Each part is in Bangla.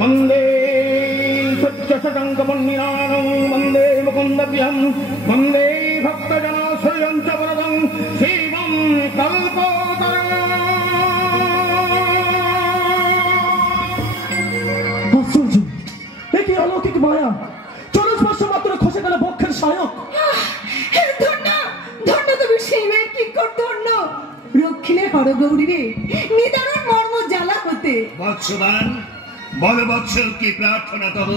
वंदे सच्चसटंकमन्निनानं वंदे मुकुंदप्रियं वंदे भक्तजनाश्रयं च वरदं शिवं कल्पतरुं। आश्चर्य, एक अलौकिक माया चलो स्पर्श मात्र खसे गেল বক্ষের সায়ক। ধন্য ধন্য তুমি শিবের কি কর ধন্য রক্ষিলে পর গৌরী রে নিদারুণ মর্ম জ্বালা হতে। বৎসবান বল বৎস কি প্রার্থনা তব?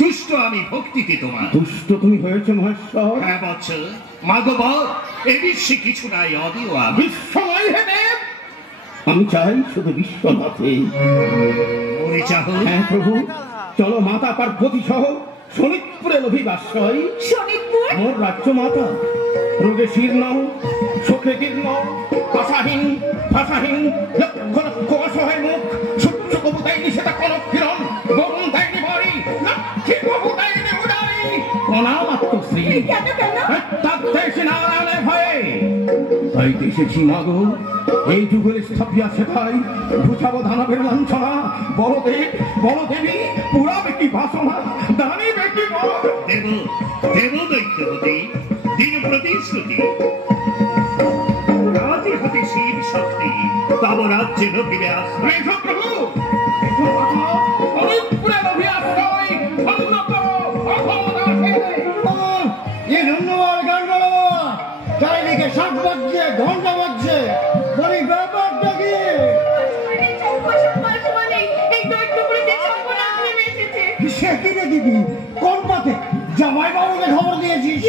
তুষ্ট আমি ভক্তিতে তোমার। দুষ্ট তুমি হয়েছে মহেশ্বর। হ্যাঁ বৎস, মাগো বল, এ বিশ্বে কিছু নাই অদিও আমি। বিশ্বময় হে দেব, আমি চাই শুধু বিশ্বনাথে। মনে চাহ? হ্যাঁ প্রভু, চলো মাতা পার্বতী সহ শোণিতপুরে অভিবাসয়। শোণিতপুর মোর রাজ্য মাতা, রোগে শীর্ণ, শোকে জীর্ণ, আশাহীন ভাষাহীন, লক্ষ লক্ষ অসহায় মুখ, সূর্য কবু দেয়নি সেটা কনক কিরণ, বরুণ দেয়নি বাড়ি, লক্ষ্মী কবু দেয়নি উদারি, অনামাত্র শ্রী। কেন কেন? তার দেশে নারায়ণের ভয়ে তাই এসেছি মাগো, এই যুগের স্থাপিয়া শেখাই বুঝাবো দানবের লাঞ্ছনা। বলদেব বলদেবী পুরাবে কি বাসনা, দানিবে কি বল। দেব দেব দৈত্যবতী দিন প্রতিশ্রুতি, রাজে হতে শিব শক্তি তব রাজ্যে নভিবে আশ্রয়। রেখো প্রভু, শোণিতপুরে অভিবাসয় ভঙ্গ করো অধমদাসে। ये ধন্যবাদ গানগুলো চারিদিকে শাক বাজছে, ঘন্টা বাজছে, বলি ব্যাপারটা কি? সে কি রে দিদি, কোন পথে? জামাই বাবুকে খবর দিয়েছিস?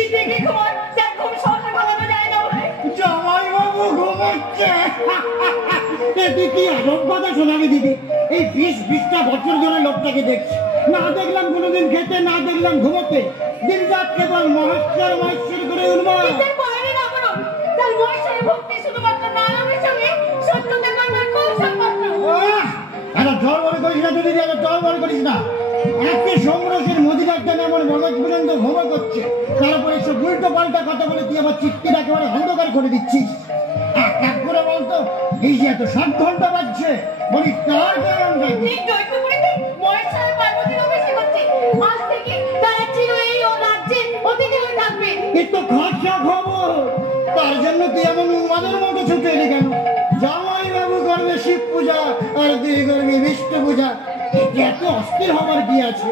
জামাই বাবু ঘুমাচ্ছে? তুই কি আরব কথা শোনাবি দিদি? এই 20-20টা বছর ধরে লোকটাকে দেখছি, না দেখলাম কোনোদিন খেতে, না দেখলাম ঘুমোতে, দিন রাত কেবল মহেশ্বর মহেশ্বর করে উঠবো। জল মনে করিস না দিদি, জল মনে করিস না। একে সমরসের মদিরাটানে আমার মগজ পর্যন্ত ভ্রমণ করছে, তারপরে সব উল্টো পাল্টা কথা বলে তুই আমার চিত্তির একেবারে অন্ধকার করে দিচ্ছিস। এক করে বলতো, এই যে এত 7 ঘন্টা বাজছে, বলি কার কারণটা কি? তো খরচা খবর, তার জন্য তুই এমন উন্মাদের মতো ছুটে এলি কেন? জামাই বাবু করবে শিব পূজা আর তুই করবি বিষ্ণু পূজা, এত অস্থির হবার কি আছে?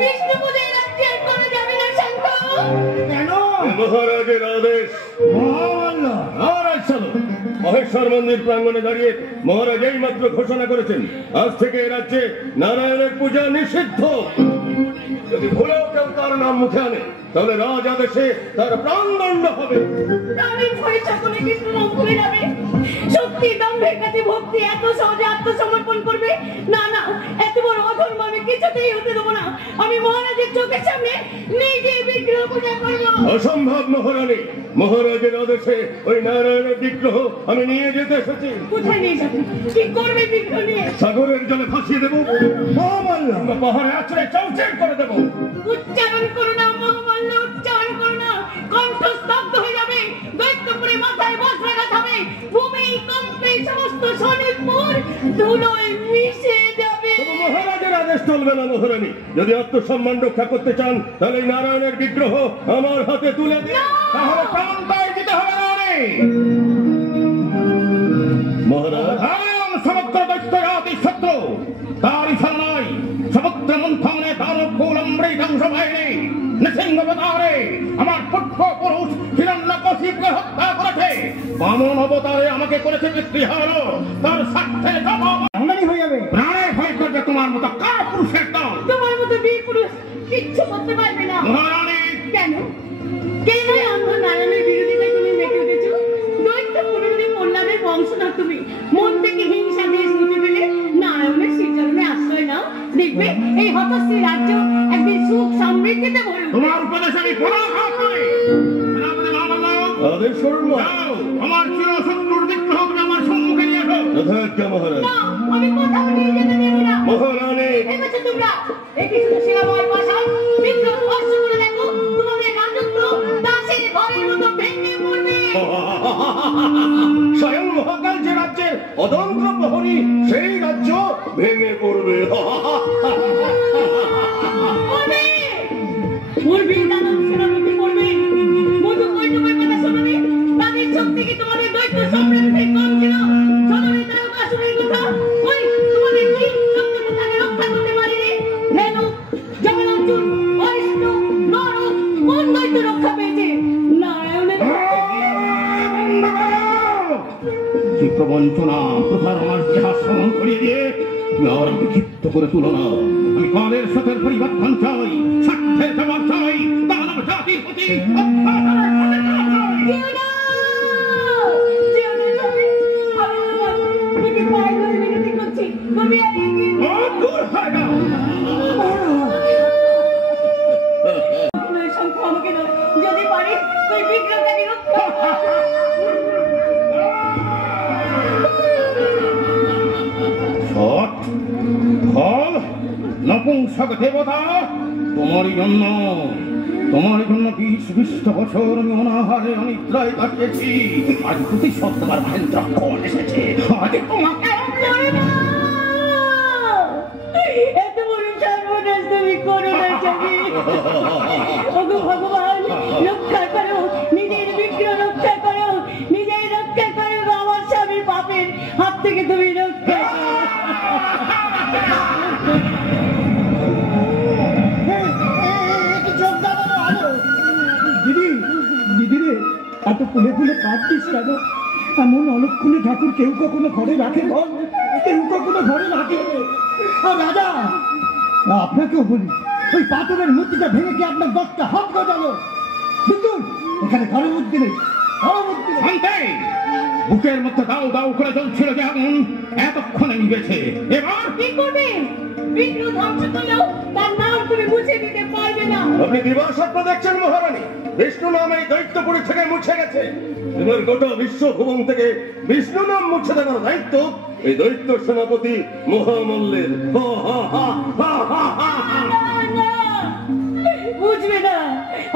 কেন? মহারাজের আদেশ। মহারাজ চলো, মহেশ্বর মন্দির প্রাঙ্গণে দাঁড়িয়ে মহারাজ এই মাত্র ঘোষণা করেছেন, আজ থেকে এ রাজ্যে নারায়ণের পূজা নিষিদ্ধ। যদি ভুলেও কেউ তার নাম মুখে আনে, তাহলে রাজ আদেশে তার প্রাণদণ্ড হবে। সত্যি দম্ভের কাছে ভক্তি এত সহজে আত্মসমর্পণ করবে? না না, এত বড় অধর্ম আমি কিছুতেই হতে দেবো না। আমি মহারাজের চোখের সামনে নিজে বিগ্রহ পূজা করবো। অসম্ভব মহারানী, মহারাজের আদেশে ওই নারায়ণের বিগ্রহ আমি নিয়ে যেতে এসেছি। কোথায় নিয়ে যাবে? কি করবে বিগ্রহ নিয়ে? সাগরের জলে ভাসিয়ে দেবো, পাহাড়ে আছড়ে চৌচের করে দেবো। উচ্চারণ করো না মহামান্য, উচ্চারণ করো না, কণ্ঠ স্তব্ধ হয়ে যাবে। দৈত্যপুরে মাথায় বজ্রাঘাত হবে, ভূমি কম্পে সমস্ত শোণিতপুর ধুলোয় মিশে যাবে। মহারাজের আদেশ চলবে না মহারানী, যদি আত্মসম্মান রক্ষা করতে চান তাহলে নারায়ণের বিগ্রহ আমার হাতে তুলে দিন, তাহলে প্রাণটাই দিতে হবে না। মহারাজ সমগ্র দৈত্য জাতি শত্রু, তারই ছলনায় সমুদ্র মন্থনে দানব কুলমৃতংশ বাহিনী নৃসিংহবতারে আমার পুত্র পুরুষ হিরণ্যকশিপুকে হত্যা করেছে। বামন অবতারে আমাকে করেছে বিক্রিহার, তার স্বার্থে জবাব হয়ে যাবে। প্রাণে ভয় করবে তোমার মতো কার পুরুষের দল? তোমার মতো বীর পুরুষ কিচ্ছু করতে পারবে না। মহারানী কেন? কেন অন্ধ নারায়ণের বিরোধিতায় তুমি মেতে উঠেছো? দৈত্য পুরোহিত কল্যাণের বংশধর তুমি, মন থেকে হিংসা দেশ নিতে পেলে নারায়ণের শ্রীচরণে আশ্রয় নাও, দেখবে এই হতশ্রী রাজ্য একদিন সুখ সমৃদ্ধিতে ভরে। তোমার উপদেশ আমি পরাঘাত করি। আদেশ করুন, আমার চিরশত্রুর বিগ্রহ তুমি আমার সম্মুখে নিয়ে এসো। যথাজ্ঞা মহারাজ। না, আমি কোথাও নিয়ে যেতে দেব না। মহারানী দেখেছো তোমরা, একই শুধু সেরাময় পাশান বিগ্রহ স্পর্শ করে দেখো, তোমাদের রাজত্ব দাসের ঘরের মতো ভেঙে পড়বে। স্বয়ং মহাকাল যে রাজ্যের অদন্ত্র প্রহরী, সেই রাজ্য ভেঙে পড়বে। ওর বৃন্দাবন সেনাপতি করবে মধু কৈটবের কথা শোনোনি? তাদের শক্তি কি তোমাদের দৈত্য সম্রাট থেকে কম ছিল? শোনোনি তারকাসুরের কথা? ওই তোমাদের কি সত্যতাকে রক্ষা করতে পারেনি? রেণু, জগন্নাথ, বৈষ্ণু, নরক কোন দৈত্য রক্ষা পেয়েছে? নারায়ণের যে প্রবঞ্চনা প্রতারণার ইতিহাস স্মরণ করিয়ে দিয়ে তুমি আর বিক্ষিপ্ত করে তুলো না। আমি কালের সাথে পরিবর্তন চাই, স্বার্থের জবাব চাই, দানব জাতির প্রতি অত্যাচারের প্রতিকার চাই। যেও না! যেও না স্বামী! আমি তোমাকে পায়ে ধরে বিনতি করছি, তুমি আর এগিয়ে ও, দূর হয় না। শঙ্খ আমাকে দাও। যদি পারিস তুই বিগ্রহটাকে রক্ষা কর। সৎ ফল নপুংসক দেবতা, তোমার জন্য 20 বছর আমি অনাহারে অনিদ্রায় কাটিয়েছি। আজ প্রতিশোধবার মহেন্দ্রক্ষণ এসেছে। আজ তোমাকে করে না! এত বড় সর্বনাশ তুমি করো না স্বামী। ওগো ভগবান, রক্ষা করো, নিজের বিগ্রহ রক্ষা করো, নিজের রক্ষা করো গো, আমার স্বামীর পাপের হাত থেকে তুমি রক্ষা করো। দিদি, দিদি রে, এত ফুলে ফুলে কাঁদছিস কেন? এমন অলক্ষণে ঠাকুর কেউ কখনো ঘরে রাখে বল? কেউ কখনো ঘরে রাখে? আর রাজা, আপনাকেও বলি, ওই পাথরের মূর্তিটা ভেঙে কি আপনার 10টা হাত গজালো? কিন্তু এখানে ঘরে বুদ্ধি নেই, ঘরে বুদ্ধি নেই। শান্তি! বুকের মধ্যে দাও দাও করে জ্বলছিল যে আগুন এতক্ষণে নিভেছে। এবার কি করবে? বিগ্রহ ধ্বংস করলেও তার নাম তুমি মুছে দিতে পারবে না। আপনি দিবাস্বপ্ন দেখছেন মহারানী? বিষ্ণু নাম এই দৈত্যপুরী থেকে মুছে গেছে। এবার গোটা বিশ্ব ভুবন থেকে বিষ্ণু নাম মুছে দেওয়ার দায়িত্ব এই দৈত্য সেনাপতি মহামল্লের। বুঝবে না,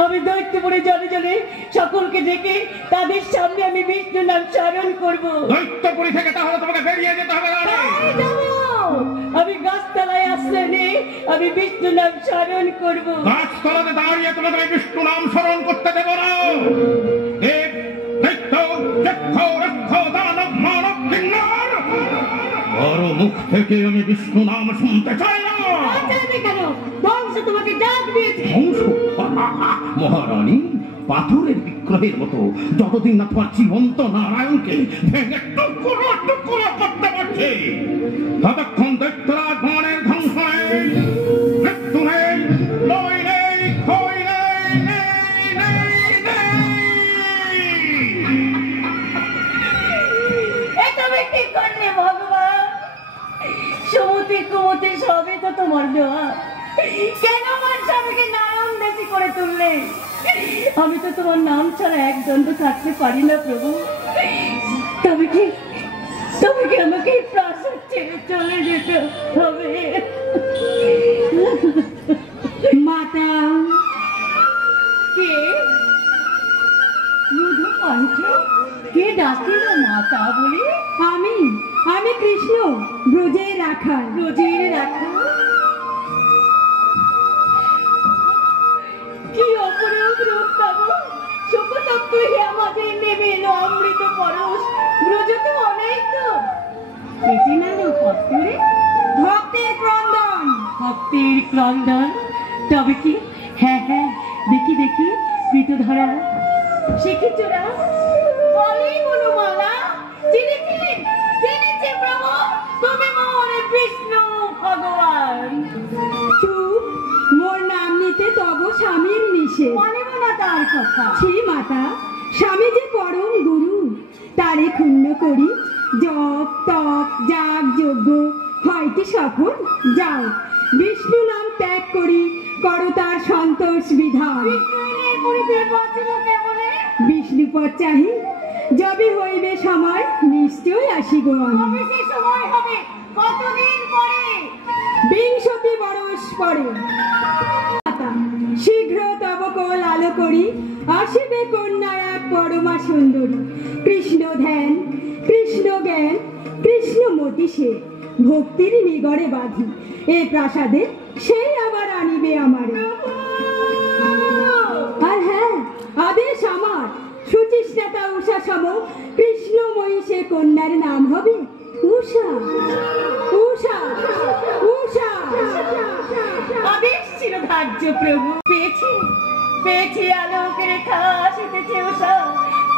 আমি দৈত্যপুরে জনে জনে সকলকে ডেকে তাদের সামনে আমি বিষ্ণু নাম স্মরণ করবো। দৈত্যপুরী থেকে তাহলে তোমাকে বেরিয়ে যেতে হবে। তাই যাবো। আমি গাছতলায় আশ্রয় নিয়ে আমি বিষ্ণু নাম স্মরণ করবো। গাছতলাতে দাঁড়িয়ে তোমাদের এই বিষ্ণু নাম স্মরণ করতে দেব না। দেব, দৈত্য, যক্ষ, রক্ষ, দানব, মানব, কিন্নর, বড় মুখ থেকে আমি বিষ্ণু নাম শুনতে চাই না। চাইবে কেন? ধ্বংস তোমাকে ডাক দিয়েছে। ধ্বংস? মহারানী, পাথরের বিগ্রহের মতো যতদিন না তোমার জীবন্ত নারায়ণকে ভেঙে টুকরো টুকরো করতে পারছে, ততক্ষণ দৈত্যরাজ ভবনের ধ্বংস নেই, মৃত্যু নেই, লয় নেই, ক্ষয় নেই, নেই, নেই, নেই। এটা আমি কি করলে ভগবান? সমতি কুমতি সবই তো তোমার দেওয়া। কেন আমার স্বামীকে নারায়ণ দেশি করে তুললে? আমি তো তোমার নাম ছাড়া এক দ্বন্দ্ব থাকতে পারি না প্রভু। তবে কি আমাকে প্রাসাদ ছেড়ে চলে যেতে হবে? মাতা কে? মধু কণ্ঠ কে ডাকিল মাতা বলে? আমি কৃষ্ণ, ব্রজের রাখাল। ব্রজের রাখাল? কি অপরূপ রূপ তব! শোকতপ্ত হে আমাদের নেমে এলো অমৃত পরশ। ব্রজ তো অনেক তো পেটে নালো পত্তরে ভক্তের ক্রন্দন। ভক্তের ক্রন্দন? তবে কি? হ্যাঁ হ্যাঁ, দেখি দেখি প্রীতধারা শিখিচোরা বলি বনমালা। চিনেছি প্রভু, তুমি মোহরে বিষ্ণু ভগবান। চুপ, মোর নাম নিতে তব স্বামীর নিষেধ। মানিব না তার কথা। ছি মাতা, স্বামী যে পরম গুরু, তারে ক্ষুণ্ণ করি জপ তপ যাগ যজ্ঞ হয়টি সফল। যাও, বিষ্ণু নাম ত্যাগ করি, করো তার সন্তোষ বিধান। বিষ্ণুপদ চাহি, যবে হইবে সময় নিশ্চয় আসিব আমি। সময় হবে কতদিন পরে? 20 বরষ পরে। শীঘ্র তব কোল আলো করি, আসিবে কন্যা এক পরমা সুন্দরী। কৃষ্ণ ধ্যান, কৃষ্ণ জ্ঞান, কৃষ্ণ মতি সে, ভক্তির নিগড়ে বাঁধি। এ প্রাসাদে সেই আবার আনিবে আমারে। আর হ্যাঁ, আদেশ আমার, সুচিস্নাতা উষা সম কৃষ্ণময়ী সে কন্যার নাম হবে উষা। উষা উষা আদেশ ছিল ধার্য প্রভু। পেয়েছি পেয়েছি আলোকের রেখা, সেতেছে উষা,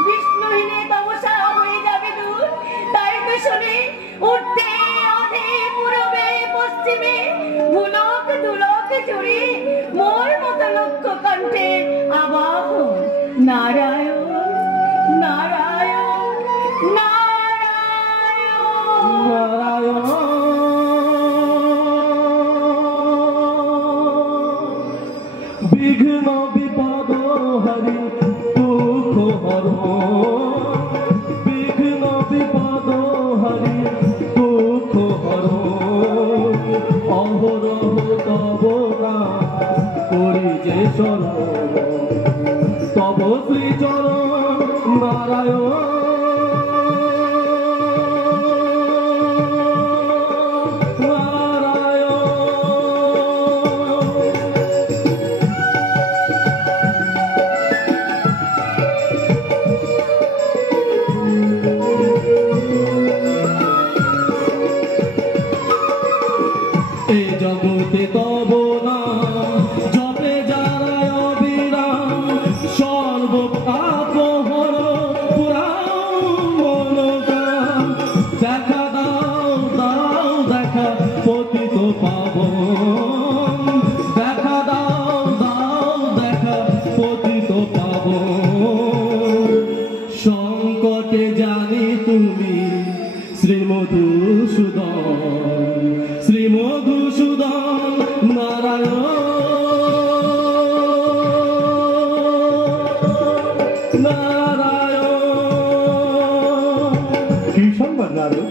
বিষ্ণুহীনে তমসা হয়ে যাবে দূর। তাই তো শুনি উঠতে অধে পূরবে পশ্চিমে, ভুলক দুলক জুড়ে মোর মতো লক্ষ্য কণ্ঠে আবাহন নারায়ণ নারায়ণ নারায়ণ। বিঘ্ন বিপদ হরি দুঃখ হর, বিঘ্ন বিপদ হরি দুঃখ হর, অহরহ তব নাম করি যে শরণ, তব শ্রীচরণ নারায়ণ জগতে তব নাম জপে যারা অবিরাম, সর্ব পাপ হর পুরাণ মনোকাম। দেখা দাও দাও দেখা পতিত পাবন, দেখা দাও দাও দেখা পতিত পাবন। সংকটে জানি তুমি শ্রীমধুসূদন, শ্রীমধুসূদন নারায়ণ নারায়ণ। কি সংবাদ নারদ?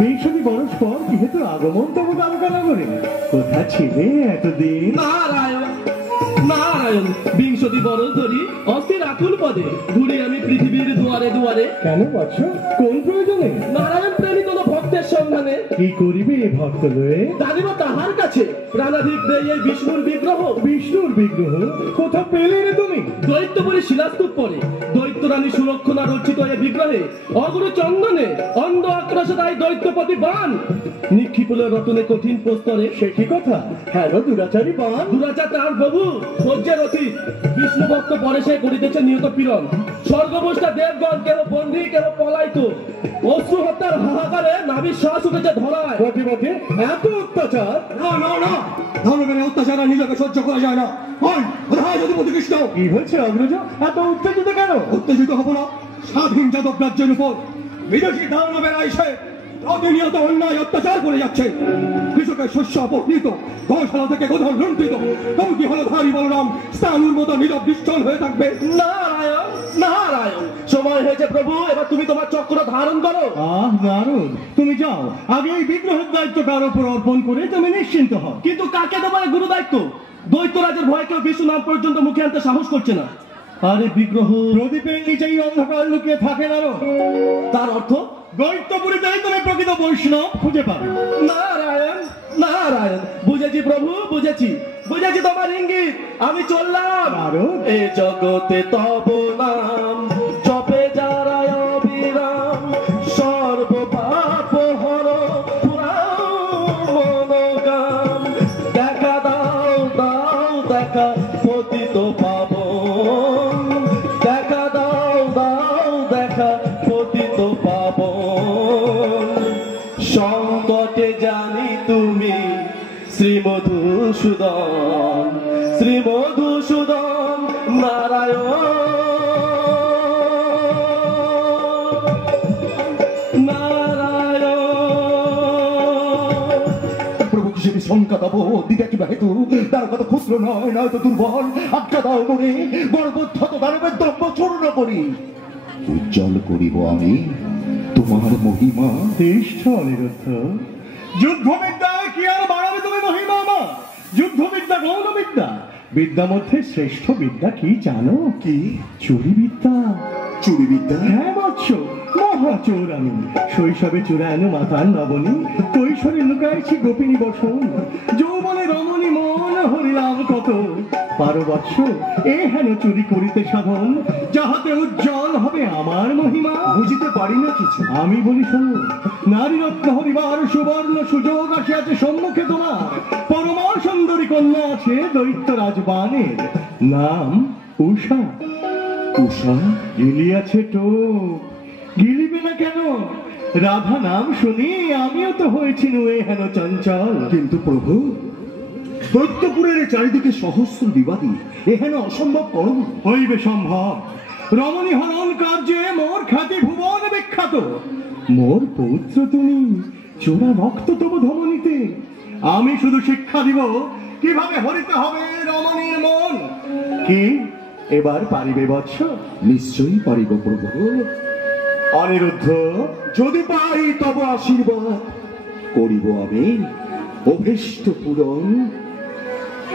20 বরস পর যেহেতু আগমন তব দ্বারকানগরে, কোথা ছিলে এতদিন? নারায়ণ নারায়ণ। 20 বরস ধরি অস্থির আকুল পদে ঘুরি আমি পৃথিবীর দুয়ারে দুয়ারে। কেন বৎস, কোন প্রয়োজনে? নারায়ণ প্রেমিক কোন ভক্তের সন্ধানে। কি করিবে এ ভক্ত লয়ে? জানিব তাহার কাছে প্রাণাধিক দেয় এই বিষ্ণুর বিগ্রহ। বিষ্ণুর বিগ্রহ কোথা পেলে রে তুমি? দৈত্যপুরী শিলাস্তূপ পরে দৈত্য রানী সুলক্ষণা রচিত এ বিগ্রহে অগুরু চন্দনে অন্ধ আক্রোশে তাই দৈত্যপতি বান নিক্ষিপুল রতনে কঠিন প্রস্তরে। সে কি কথা? হ্যাঁ দুরাচারী বান। দুরাচার তার প্রভু সহ্যের অতীত, বিষ্ণু ভক্ত পরে সে করিতেছে নিয়ত পীড়ন। স্বর্গবষ্টা দেবগণ কেহ বন্দী কেহ পলাইত, অশ্রু হত্যার হাহাকারে নাভির শ্বাস উঠেছে ধরায়। প্রতিপক্ষে এত অত্যাচার? না না না, ধর্মের অত্যাচার আর নিজেকে সহ্য করা যায় না। যদুপতি কৃষ্ণ। কি হয়েছে অগ্রজ, এত উত্তেজিত কেন? উত্তেজিত হব না, স্বাধীন যাদব রাজ্যের উপর বিদেশি দানবেরা এসে প্রতিনিয়ত অন্যায় অত্যাচার করে যাচ্ছে। কৃষকের শস্য অপহৃত, গৌশালা থেকে গোধন লুণ্ঠিত, কৌটি হল ধারী বলরাম স্থানুর মতো নীরব নিশ্চল হয়ে থাকবে। নারায়ণ নারায়ণ। সময় হয়েছে প্রভু, এবার তুমি তোমার চক্র ধারণ করো। নারদ, তুমি যাও, আগে এই বিগ্রহের দায়িত্ব কার উপর অর্পণ করে তুমি নিশ্চিন্ত হও। কিন্তু কাকে দেবার গুরু দায়িত্ব? দৈত্যরাজের ভয় কেউ বিষ্ণু নাম পর্যন্ত মুখে আনতে সাহস করছে না। আরে বিগ্রহ প্রদীপের নিচেই অন্ধকার লুকিয়ে থাকে নারদ। তার অর্থ দৈত্যপুরীতেই তুমি প্রকৃত বৈষ্ণব খুঁজে পাবে। নারায়ণ নারায়ণ। বুঝেছি প্রভু, বুঝেছি বুঝেছি তোমার ইঙ্গিত, আমি চললাম। নারদ, এ জগতে তব নাম জপে যারা অবিরাম, সর্ব পাপ হর পুরাণ মনোকাম। দেখা দাও দাও দেখা পতিত পাবন, দেখা দাও দাও দেখা পতিত পাবন। সংকটে জানি তুমি শ্রীমধুসূদন, শ্রীমধুসূদন নারায়ণ নারায়ণ। প্রভু কিসে শঙ্কা তব দিকে কি হেতু, তার কথা ক্ষুদ্র নয় নয়তো দুর্বল। আজ্ঞা দাও মনে গর্বোদ্ধত দানবের দ্রব্য চূর্ণ করি, উজ্জ্বল করিব আমি তোমার মহিমা। তিষ্ঠ অনিরুদ্ধ, যুদ্ধবিদ্যা কি আর বাড়াবে তুমি মহিমা আমার? যুদ্ধবিদ্যা গৌণ বিদ্যা, বিদ্যা মধ্যে শ্রেষ্ঠ বিদ্যা কি জানো? কি? চুরি বিদ্যা। চুরি বিদ্যা? হ্যাঁ বৎস, মহাচোর আমি, শৈশবে চূড়ানো মাতার নবনী, কৈশোরে লুকাইছি গোপিনী বসন, যৌবনে রমণী মন হরিলাম কত, 12 বৎসর এ হেন চুরি করিতে সাধন, যাহাতে উজ্জ্বল হবে আমার মহিমা। বুঝিতে পারি না কিছু। আমি বলি শোনো, নারী রত্ন হরিবার সুবর্ণ সুযোগ আসিয়াছে সম্মুখে তোমার। পরমা সুন্দরী কন্যা আছে দৈত্যরাজ বানের, নাম উষা। উষা গিলিয়াছে তো, গিলিবে না কেন? রাধা নাম শুনি আমিও তো হয়েছি নুয়ে হেন চঞ্চল। কিন্তু প্রভু, দৈত্যপুরের চারিদিকে সহস্র বিবাদী, এহেন অসম্ভব করম। হইবে সম্ভব। রমণী হরণ কার্যে মোর খ্যাতি ভুবন বিখ্যাত। মোর পৌত্র তুমি, চোরা রক্ত তবু ধমনীতে। আমি শুধু শিক্ষা দিব কিভাবে হরিতে হবে রমণীর মন। কি এবার পারিবে বৎস? নিশ্চয়ই পারিব প্রভু। অনিরুদ্ধ, যদি পাই তব আশীর্বাদ, করিব আমি অভীষ্ট পূরণ।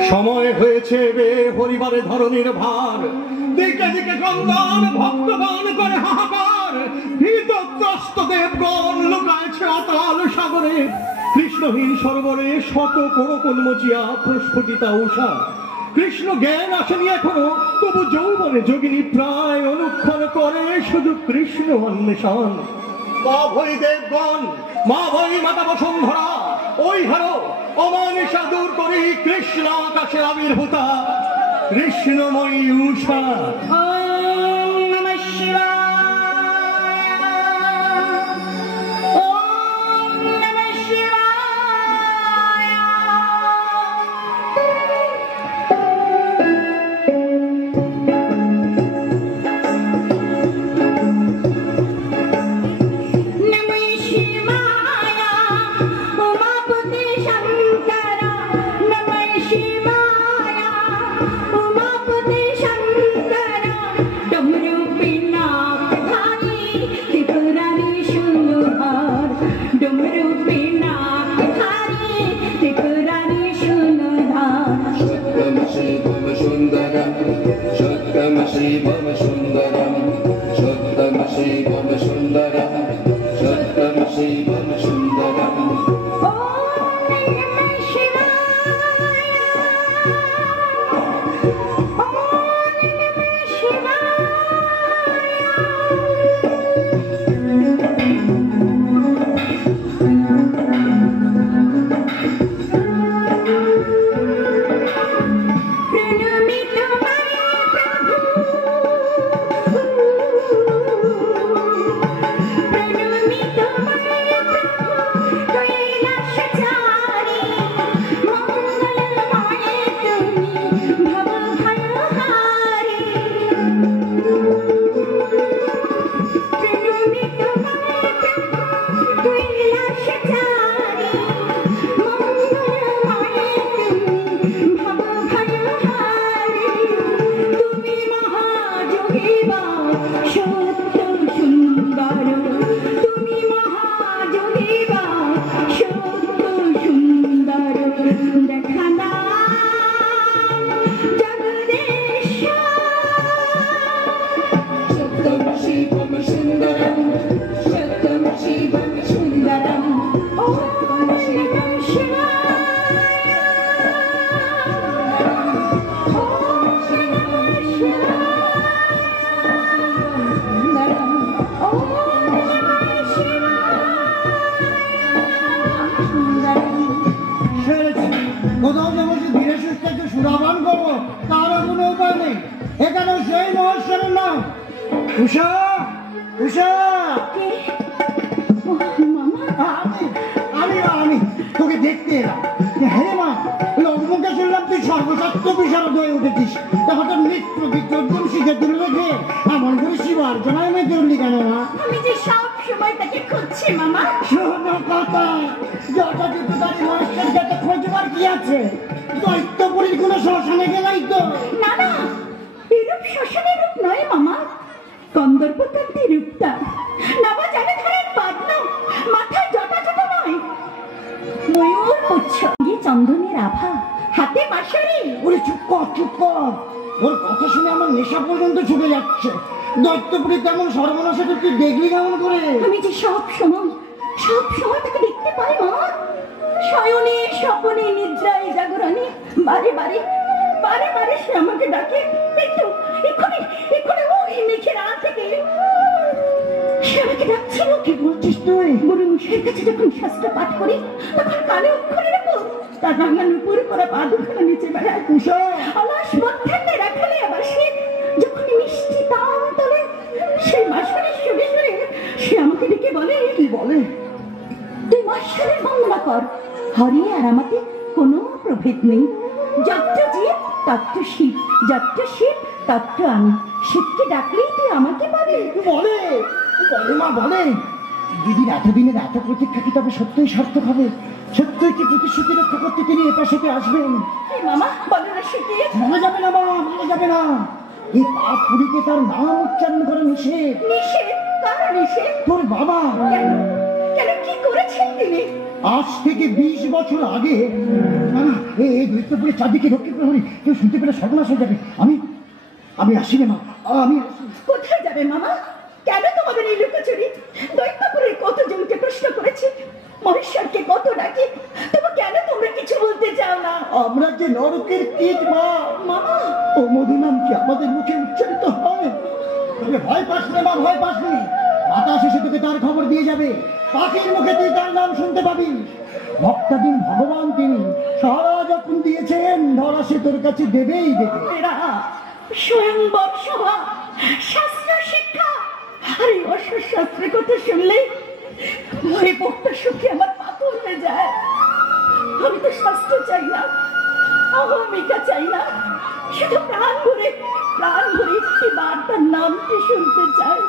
সময় হয়েছে বে হরিবারে ধরণীর ভার। দিকে দিকে ক্রন্দন, ভক্তগণ করে হাহাকার। ভীতত্রস্ত দেবগণ লুকাইছে অতল সাগরে। কৃষ্ণহীন সরোবরে শত কোন মচিয়া প্রস্ফুটিতা উষা। কৃষ্ণ জ্ঞান আসেনি এখনো, তবু যৌবনে যোগিনী প্রায় অনুক্ষণ করে শুধু কৃষ্ণ অন্বেষণ। মা ভৈ দেবগণ, মা ভৈ মাতা বসুন্ধরা, ওই হারো অমানিসা দূর করি কৃষ্ণ আকাশে আবির্ভূতা কৃষ্ণময়ী উষা। ওম নমঃ শিবায়, ওম নমঃ শিবায়। নমঃ শিবায় উমাপতি শঙ্কর, নমঃ শিবায় উমাপতি শঙ্কর। ডমরু পিনাকধারী ত্রিপুরারি সুন্দর, ডমরু পিনাকধারী ত্রিপুরারি সুন্দর। সত্যম শিবম সুন্দরম, সত্যম শিবম সুন্দরম, সত্যম শিবম সুন্দরম, সত্যম শিবম সুন্দরম। ওম নমঃ শিবায়, ওম নমঃ শিবায়। প্রণমি তোমায় প্রভু, প্রণমি তোমায় প্রভু, কৈলাসচারী। মঙ্গলময়ে তুমি ভবভয়হারী। প্রণমি তোমায় প্রভু, কৈলাসচারী। মঙ্গলময়ে তুমি ভবভয়হারী। তুমি মহাযোগী বা সত্য সুন্দর, তুমি মহাযোগী বা সত্য সুন্দর। দেখা দাও জগদীশ্বর, সত্যম শিবম সুন্দরম, সত্যম শিবম সুন্দরম, ওম নমঃ শিবায়, ওম নমঃ শিবায়, ওম নমঃ শিবায়। সেরেছি। কোথাও যেমন ধীরে সুস্থে একটু সুরাবান করবো, তারও কোনো উপায় নেই। এখানেও সেই মহেশ্বরের নাম উষা। উষা, কে? ও মামা, আমি তোকে দেখতে এলাম। হ্যাঁ মা, ওই অগ্নকে শুনলাম তুই সর্বশক্ত বিশারদ হয়ে উঠেছিস। হঠাৎ নৃত্য বিক্রম শিখে তুলে রেখে এমন করে শিবার্চনায় মেতে উঠলি কেন মা? আমি যে সব সময় তাকে খুঁজছি মামা। শোনো কথা, যথাযথকারী মহেশ্বরকে তো খোঁজবার কি আছে? দৈত্যপুরীর কোনো শ্মশানে গেলাই তো। না না, এরূপ শ্মশানের রূপ নয় মামা, কন্দর্পকান্তি রূপটা। নাবা জানে ধরেন বাদন, মাথায় জটা জটা নয়, ময়ূর পুচ্ছ, চন্দনের আভা, হাতে মাসরি। ওরে চুপ কর, চুপ কর। ওর কথা শুনে আমার নেশা পর্যন্ত ছুটে যাচ্ছে। দৈত্যপুরী তেমন সর্বনাশা তুই দেখলি কেমন করে? আমি যে সব সময় তাকে দেখতে পাই মা। শয়নে স্বপনে নিদ্রায় জাগরণে বারে বারে সে আমাকে ডাকে, একটু এক্ষুনি ওই মেঘের আড়াল থেকে সে আমাকে ডাকছিল। কি বলছিস তুই? গুরু মশাইয়ের কাছে যখন শাস্ত্র পাঠ করি তখন কানে অক্ষরে রাখো, তার রাঙার উপর করা পা দুখানা নিচে বেড়ায়। উষা, অলস মধ্যাহ্নে রাখালে আবার সে যখন মিষ্টি তাল তোলে, সেই মাসের সুরে সে আমাকে ডেকে বলে, কি বলে? তুই মাসের বন্দনা কর, হরে আর আমাতে কোনো প্রভেদ নেই। যত জীব তত শিব, যত শিব তত আমি। শিবকে ডাকলেই তুই আমাকে পাবি। বলে মা বলে, দিদির এতদিনের এত প্রতীক্ষা কি তবে সত্যই সার্থক হবে? সত্যই কি প্রতিশ্রুতি রক্ষা করতে তিনি এপাশে আসবেন? মামা বলো না সে কি? বলা যাবে না মা, বলা যাবে না। এই পাপ পুরীকে তার নাম উচ্চারণ করে নিষেধ। নিষেধ? কার নিষেধ? তোর বাবা। কেন কি করেছেন তিনি? আজ থেকে 20 বছর আগে এই দৈত্যপুরে চারদিকে রক্ষী প্রহরী, কেউ শুনতে পেলে সর্বনাশ হয়ে যাবে। আমি আসি রে মা, আমি কোথায় যাবে মামা? কেন তোমাদের এই লুকোচুরি? দৈত্যপুরের কতজনকে প্রশ্ন করেছি, মহেশ্বরকে কত ডাকি, তবু কেন তোমরা কিছু বলতে চাও না? আমরা যে নরকের কীট মা, মামা ও মধু নাম কি আমাদের মুখে উচ্চারিত হয়? তবে ভয় পাস না মা, ভয় পাস নি। বাতাস এসে তোকে তার খবর দিয়ে যাবে, পাখির মুখে তুই তার নাম শুনতে পাবি। ভক্তাধীন ভগবান তিনি, সারা যখন দিয়েছেন ধরা সে তোর কাছে দেবেই দেবে। এরা স্বয়ংবর সভা, শাস্ত্র শিক্ষা, আর এই অসৎ শাস্ত্রের কথা শুনলে ভয়ে বক্তা সুখে আমার পাথর হয়ে যায়। আমি তো শাস্ত্র চাই না, অহমিকা চাই না, শুধু প্রাণ ভরে একটি বার তার নামটি শুনতে চাই।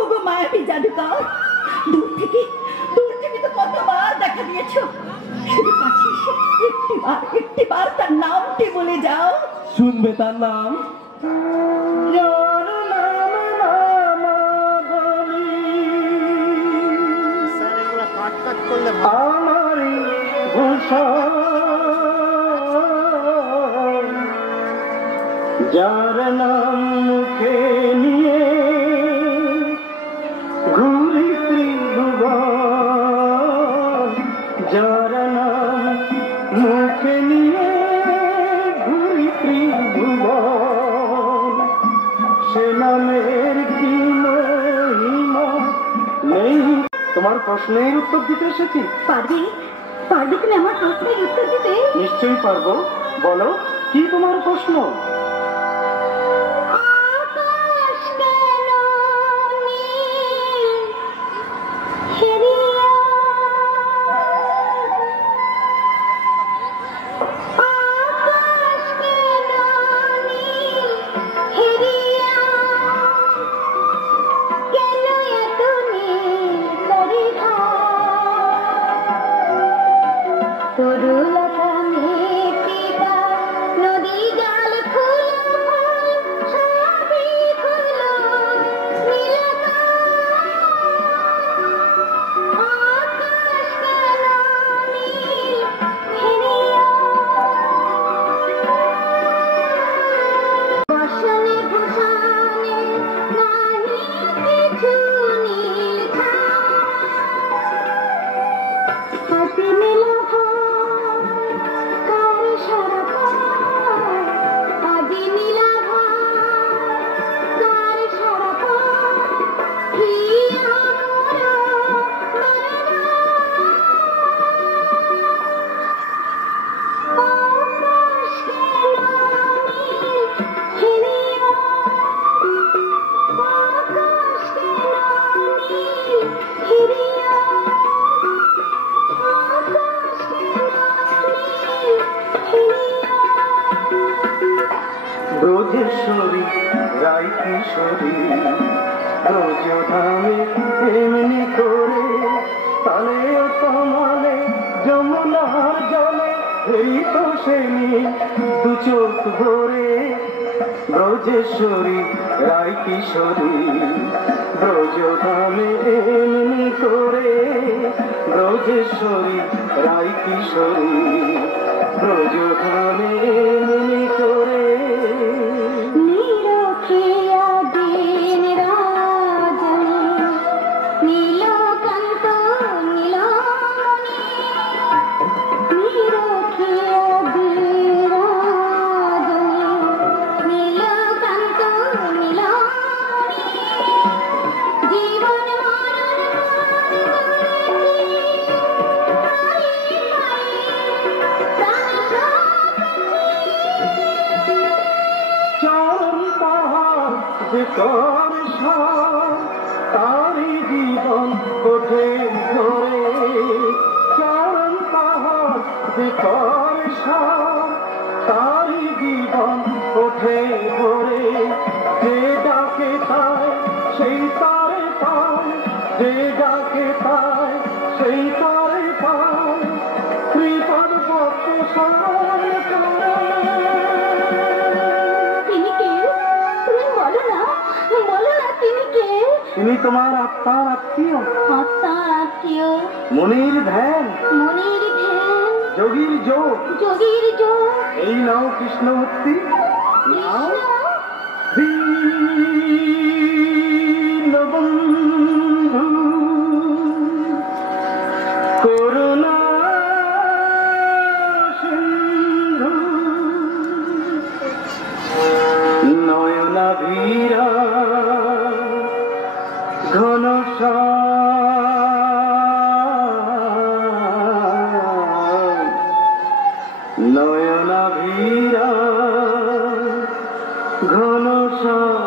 ওগো মায়াবী জাদুকর, দূর থেকে তো কতবার দেখা দিয়েছ, শুধু কাছে এসে একটিবার তার নামটি বলে যাও। শুনবে তার নাম? আমারই ভূষণ, যার নাম মুখে নিয়ে ঘুরি ত্রিভুবন, যার নাম মুখে নিয়ে ঘুরি ত্রিভুবন, সে নামের কি মহিমা নেই। তোমার প্রশ্নের উত্তর দিতে এসেছি। পারবে তুমি আমার প্রশ্নের উত্তর দিতে? নিশ্চয়ই পারবো। বলো, কি তোমার প্রশ্ন? ব্রজেশ্বরী রাই কিশোরী ব্রজধামে এমনি করে তালে তমালে যমুনার জলে এই তো সেনি দু চোখ ভরে। ব্রজেশ্বরী রাই কিশোরী ব্রজধামে এমনি করে, ব্রজেশ্বরী রাই কিশোরী ব্রজধামে এমনি করে। ভিতর তারি জীবন ওঠে ভরে, যে ডাকে তাই সেই তারে পায়, যে ডাকে তাই সেই তারে পায়, কৃপণ পথ সার করে। তিনি কে? তুমি বলো না তিনি কে? তিনি তোমার আত্মার আত্মীয়, আত্মার আত্মীয়, মনির ধ্যান, মনির ধ্যান, যোগীর যোগ, যোগীর যোগ। এই নাও কৃষ্ণমূর্তি, নাও দীনবন্ধু করুণা সিন্ধু নয়নাধীরা ঘনশ্যাম, নয়নাধীরা ঘনশ্যাম।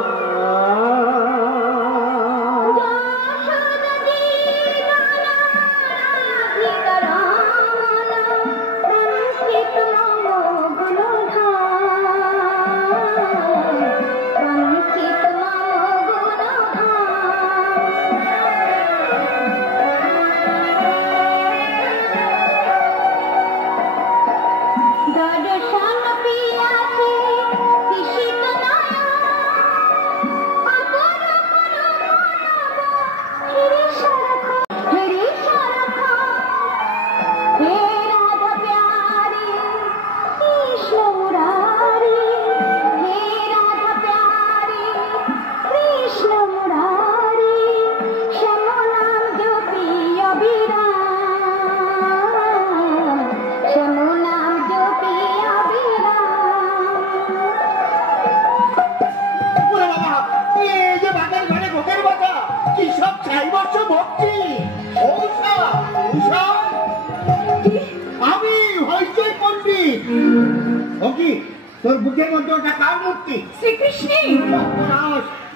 তোর বুকের মধ্যে ওটা কার মূর্তি? শ্রীকৃষ্ণ।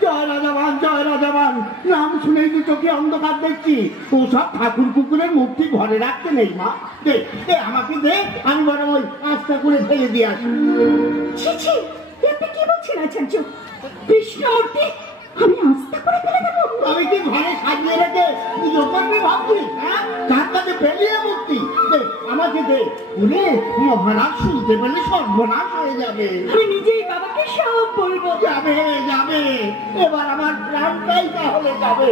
জয় রাজাবান, জয় রাজাবান, নাম শুনেই তো চোখে অন্ধকার দেখছি। ওসব ঠাকুর কুকুরের মূর্তি ঘরে রাখতে নেই মা, দে দে আমাকে দে, আমি বরং ওই আস্তা করে ফেলে দিয়ে আসি। ছি ছি, আপনি কি বলছেন আচার্য? কৃষ্ণমূর্তি আমি আস্থা করে ফেলে দেবো? আমি কি ঘরে সাজিয়ে রেখে পুজো করবি ভাবছি? হ্যাঁ, তার কাছে ফেলিয়ে মূর্তি দে, আমাকে দে। বলে মহারাজ শুনতে পেলে সর্বনাশ হয়ে যাবে। আমি নিজেই বাবাকে সব বলবো। যাবে যাবে, এবার আমার প্রাণটাই তাহলে যাবে।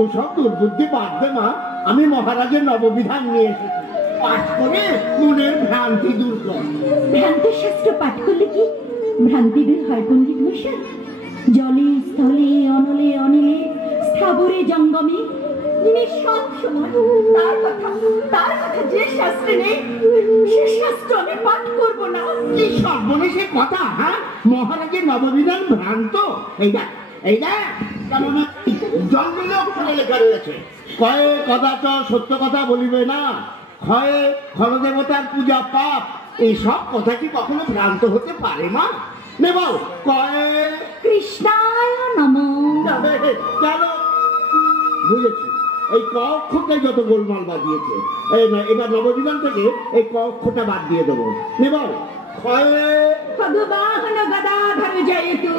ওসব দুর্বুদ্ধি বাদ দে মা, আমি মহারাজের নববিধান নিয়ে এসেছি, পাঠ করে মনের ভ্রান্তি দূর কর। ভ্রান্তির শাস্ত্র পাঠ করলে কি ভ্রান্তি দূর হয় পণ্ডিত মশাই? জলে স্থলে অনলে অনিলে স্থাবরে জঙ্গমে নিঃসব সময় তার কথা যে শাস্ত্রে নেই সে শাস্ত্র আমি পাঠ করবো না। কি সর্বনেশের কথা! হ্যাঁ, মহারাজের নববিধান ভ্রান্ত। এই দেখ কেমন জল দিলে ওখানে লেখা রয়েছে, কয়ে কদাচ সত্য কথা বলিবে না, ক্ষয়ে খরদেবতার পূজা পাপ। এই সব কথা কি কখনো ভ্রান্ত হতে পারে মা? নে বল, কয়ে কৃষ্ণায় নমঃ। কেন? বুঝেছি, এই ক অক্ষরটাই যত গোলমাল বাদিয়েছে। এই না, এবার নববিধান থেকে এই ক অক্ষরটা বাদ দিয়ে দেবো। নে বল, ক্ষয়ে ভগবান গদাধর জয়তু।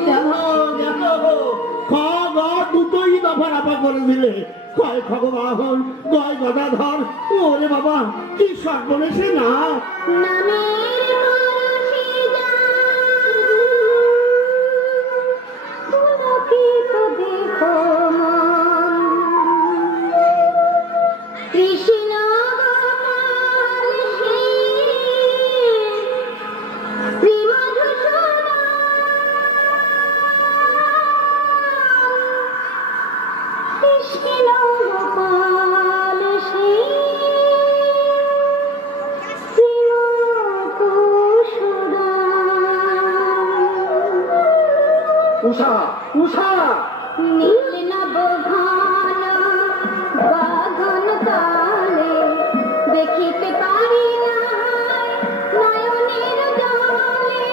খ গ দুটোই দফা রাফা করে দিলে। ক্ষয় খগবাহন, গয় গদাধর। ওরে বাবা, কি সর্বনেশে না! উষা উষা নীল নবঘন বাঘন কালে দেখিতে পারি না নয়নের জলে,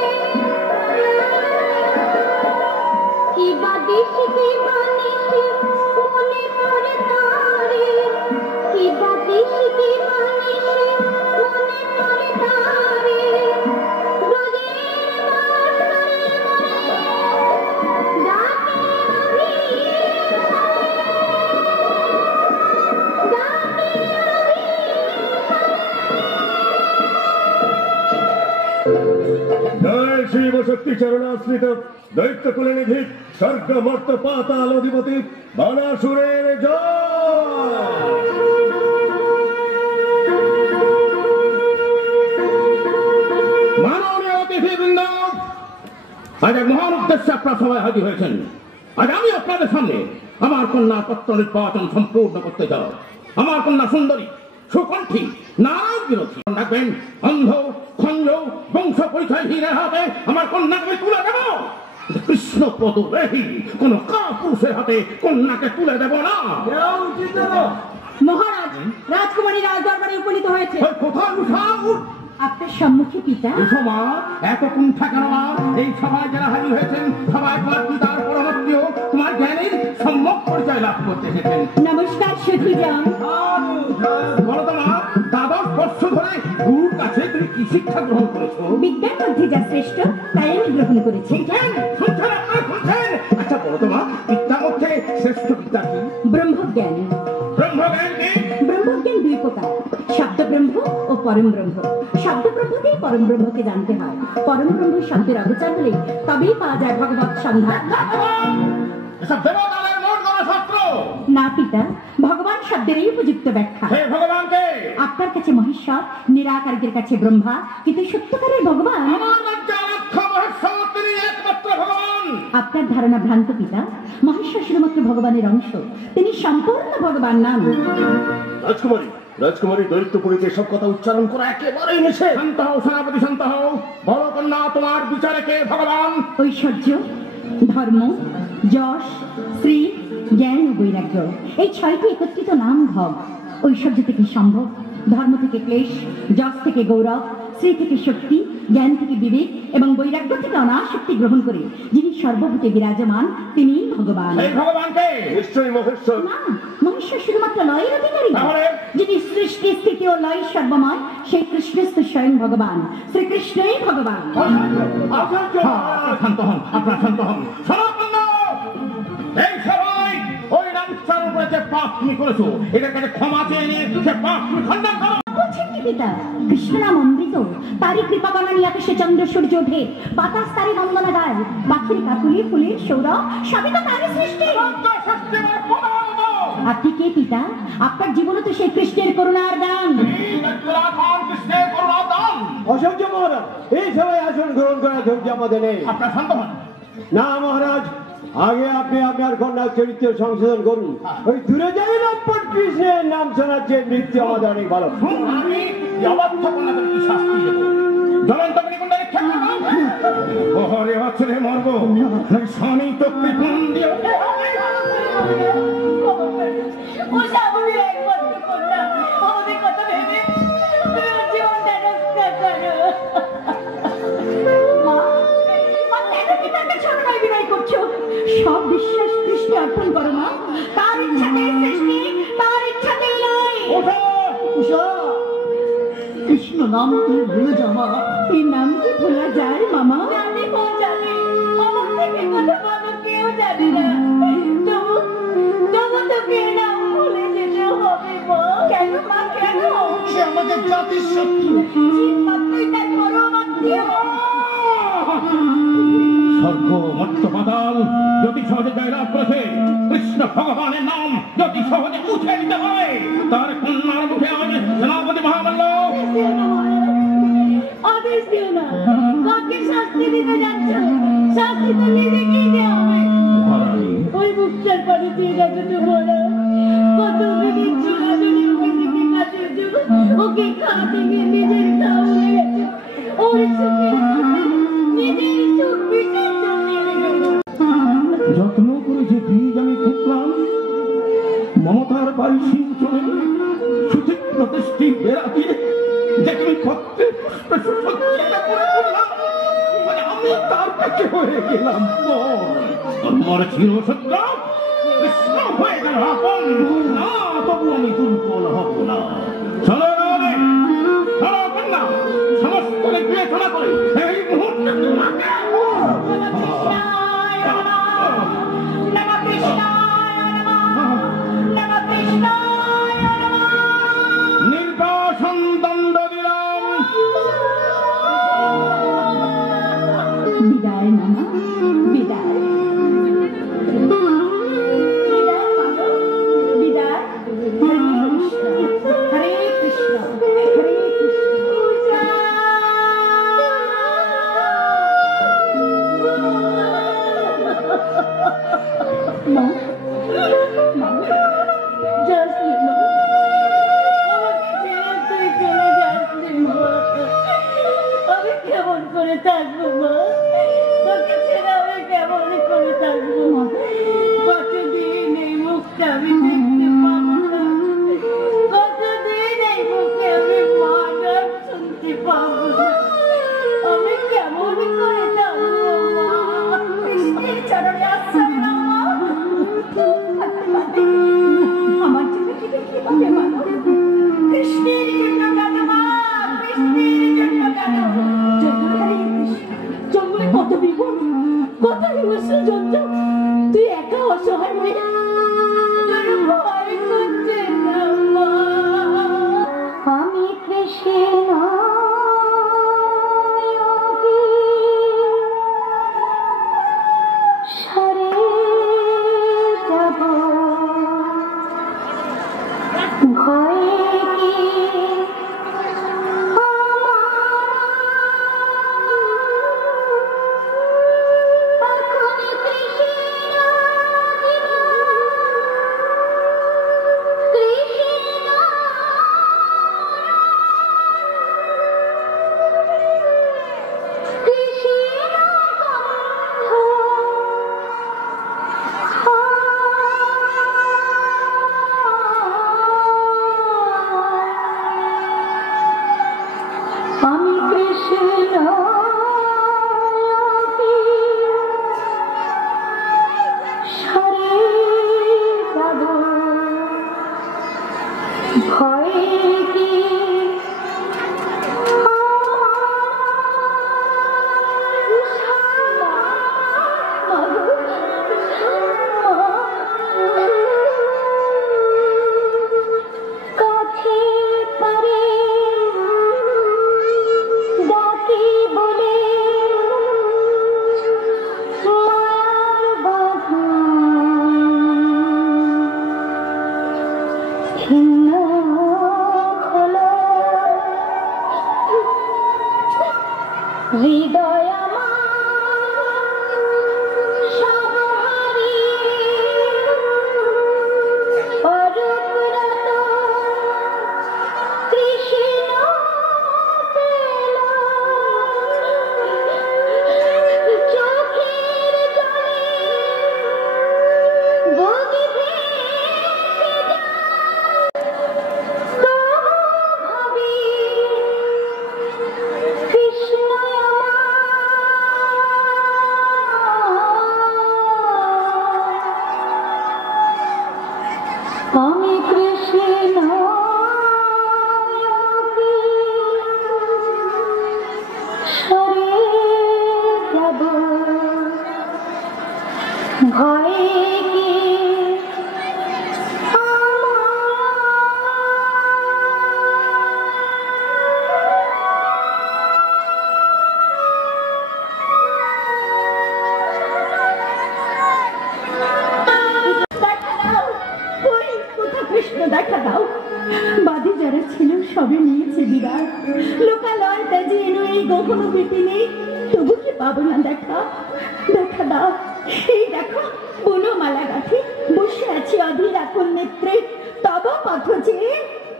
কি বাদিস কি বানিস মনে পড়ে তারে, কি বাদিস কি বানিস মনে পড়ে শিবশক্তি চরণাশ্রিত দৈত্য কুলনিধি স্বর্গ মর্ত পাতাল অধিপতি বানাসুরের জয়। মাননীয় অতিথিবৃন্দ, আজ এক মহান উদ্দেশ্যে আপনারা সবাই হাজির হয়েছেন। আজ আমি আপনাদের সামনে আমার কন্যার পত্র নির্বাচন সম্পূর্ণ করতে চাই। আমার কন্যা সুন্দরী, সুকণ্ঠী, নারায়ণ বিরোধী রাখবেন। অন্ধ, খঞ্জ, বংশ পরিচয়হীনের হাতে আমার কন্যাকে তুলে দেব। কৃষ্ণ পদবেহী কোন কাপুরুষের হাতে কন্যাকে তুলে দেব না। মহারাজ, রাজকুমারী রাজদরবারে উপনীত হয়েছে। ওই কোথায় উঠাও? আপনার সম্মুখে পিতা। মা, এত কুণ্ঠা কেন মা? এই সবাই যারা হাজির হয়েছেন সবাই তোমার পিতার পরবর্তীও তোমার জ্ঞানের সম্যক পরিচয় লাভ করতে এসেছেন। নমস্কার সুধীজন। বলো তো মা, দ্বাদশ বর্ষ ধরে গুরুর কাছে তুমি কি শিক্ষা গ্রহণ করেছো? বিজ্ঞান মধ্যে যা শ্রেষ্ঠ তাই আমি গ্রহণ করেছি। আচ্ছা বলো তো মা, বিদ্যার মধ্যে শ্রেষ্ঠ বিদ্যা কি? ব্রহ্মজ্ঞান। ব্রহ্মজ্ঞান কি? ব্রহ্মজ্ঞান দুই প্রকার, শব্দ ব্রহ্ম ও পরম ব্রহ্ম। শব্দ ব্রহ্মতেই পরম ব্রহ্মকে জানতে হয়। পরম ব্রহ্ম শব্দের অগোচর হলে তবেই পাওয়া যায় ভগবত সন্ধান। এসব দেবতাদের মোট গড়া শাস্ত্র। না পিতা, ভগবান শব্দের এই উপযুক্ত ব্যাখ্যা। হে ভগবানকে আপনার কাছে মহেশ্বর, নিরাকারীদের কাছে ব্রহ্মা, কিন্তু সত্যকারের ভগবান আমার লজ্জালক্ষ মহেশ্বর, তিনি একমাত্র ভগবান। আপনার ধারণা ভ্রান্ত পিতা। মহেশ্বর শুধুমাত্র ভগবানের অংশ, তিনি সম্পূর্ণ ভগবান নন। রাজকুমারী, রাজকুমারী দৈত্যপুরীকে সব কথা উচ্চারণ করা একেবারেই নিষেধ। শান্ত হও সেনাপতি, শান্ত হও। বলো কন্যা, তোমার বিচারে কে ভগবান? ঐশ্বর্য, ধর্ম, যশ, শ্রী, জ্ঞান ও বৈরাগ্য, এই ছয়টি একত্রিত নাম ভগ। ঐশ্বর্য থেকে সম্ভব, ধর্ম থেকে ক্লেশ, যশ থেকে গৌরব, শ্রী থেকে শক্তি, জ্ঞান থেকে বিবেক এবং বৈরাগ্য থেকে অনাসক্তি গ্রহণ করে যিনি সর্বভূতে বিরাজমান তিনিই ভগবান। এই ভগবানকে নিশ্চয়ই মহেশ্বর। না, মহেশ্বর শুধুমাত্র লয়ের অধিকারী। তাহলে? যিনি সৃষ্টি, স্থিতি ও লয় সর্বময়, সেই কৃষ্ণস্থ স্বয়ং ভগবান, শ্রীকৃষ্ণই ভগবান। শান্ত হন, আপনারা শান্ত হন। শোনো কন্যা, এই সবাই ওই নাম উচ্চারণ করে যে পাপ তুমি করেছো, এটার কাছে ক্ষমা চেয়ে নিয়ে সে পাপ তুমি খণ্ডন করো। বলছেন কি পিতা? কৃষ্ণ নাম অমৃত, তারই কৃপা বানানি আকাশে চন্দ্র সূর্য ওঠে, বাতাস তারই বন্দনা গায়, পাখির কাকুলি ফুলের সৌরভ সবই তো তারই সৃষ্টি। আপনি কে পিতা? আপনার জীবনে তো সেই কৃষ্ণের করুণার দান। কৃষ্ণের করুণার দান। অসহ্য মহারাজ, এই সবাই আসন গ্রহণ করার ধৈর্য আমাদের নেই। আপনারা শান্ত হন। না মহারাজ, আগে আপনি আপনার কন্যার চরিত্র সংশোধন করুন। ওই দূরে যাই লম্পট কৃষ্ণের নাম শোনাচ্ছে নৃত্য আমাদের অনেক ভালো। আমি অবাধ্য কন্যাদের কি শাস্তি দেব? জ্বলন্ত অগ্নিকুণ্ডে নিক্ষেপ করব। ওহরে অচলে মরব, নাকি স্বামী তো কৃপণ দিও। আমাদের কথা ভেবে জীবনটা রক্ষা করো। সব বিশ্বাস কৃষ্ণে অর্পণ করো মা। তার ইচ্ছাতেই সৃষ্টি, তার ইচ্ছাতেই লয়। কৃষ্ণ নাম তুই ভুলে যা মা। এই নাম কি ভোলা যায় মামা? জানি ও জানে, আমার থেকে কথা বলো কেউ জানে না। তবু তোকে এই নাম ভুলে যেতে হবে মা। কেন মা, কেন? সে আমাদের জাতির শত্রু। মাত্রই তার পরম আত্মীয়। স্বর্গ মর্ত্য পাতাল যদি সহজে জয়লাভ করেছে, কৃষ্ণ ভগবানের নাম যদি সহজে মুছে দিতে পারে, তার কন্যার মুখে আজ সেনাপতি মহামান্য আদেশ দিও না। কাকে শাস্তি দিতে যাচ্ছ? শাস্তি তো নিজেকেই দেওয়া হবে। ওই মুখটার পানি দিয়ে গেছে তো বলো। কত দিন চলে যদি ওকে দিকে কাছে ওকে খাওয়াতে গিয়ে নিজের খাওয়া হয়ে গেছে। ওর সুখের নিজের সুখ বিসর্জন দিয়ে গেল। যত্ন করে যে বীজ আমি পুতলাম, মমতার বাড়ি চলে সুচিত্র দৃষ্টি বেড়া দিয়ে যে তুমি ভক্তে আমি তার কাছে হয়ে গেলাম তোমার চিরসত্য কৃষ্ণ হয়ে গেল আপন। না, তবু আমি দুর্বল হব না। চলো কন্যা, সমস্ত বিবেচনা করে এই মুহূর্তে তোমাকে নির্বাসন দণ্ড দিলাম। দেখা দাও, বাদে যারা ছিল সবে নিয়েছে বিরাট, লোকালয় তেজে এলো এই কখনো পেটে নেই, তবু কি পাবো না দেখা? দেখা দাও, এই দেখো বনমালা গাছে বসে আছি অধীর এখন নেত্রে, তব পথ চেয়ে।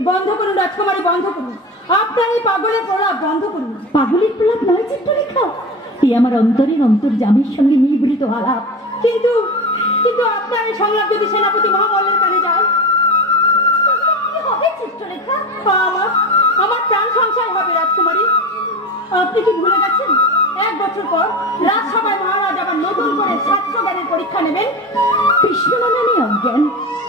বন্ধ করুন রাজকুমারী, বন্ধ করুন আপনার এই পাগলের প্রলাপ, বন্ধ করুন। পাগলের প্রলাপ নয় চিত্রলেখা, এই আমার অন্তরের অন্তর্যামীর সঙ্গে নিবৃত আলাপ। কিন্তু কিন্তু আপনার এই সংলাপ যদি সেনাপতি মহামল্লের কানে যায়, কি হবে চিত্রলেখা? আমার প্রাণ সংশয় হবে রাজকুমারী। আপনি কি ভুলে গেছেন 1 বছর পর রাজসভায় মহারাজ আবার নতুন করে ছাত্র জ্ঞানের পরীক্ষা নেবেন? কৃষ্ণ নামে আমি অজ্ঞান,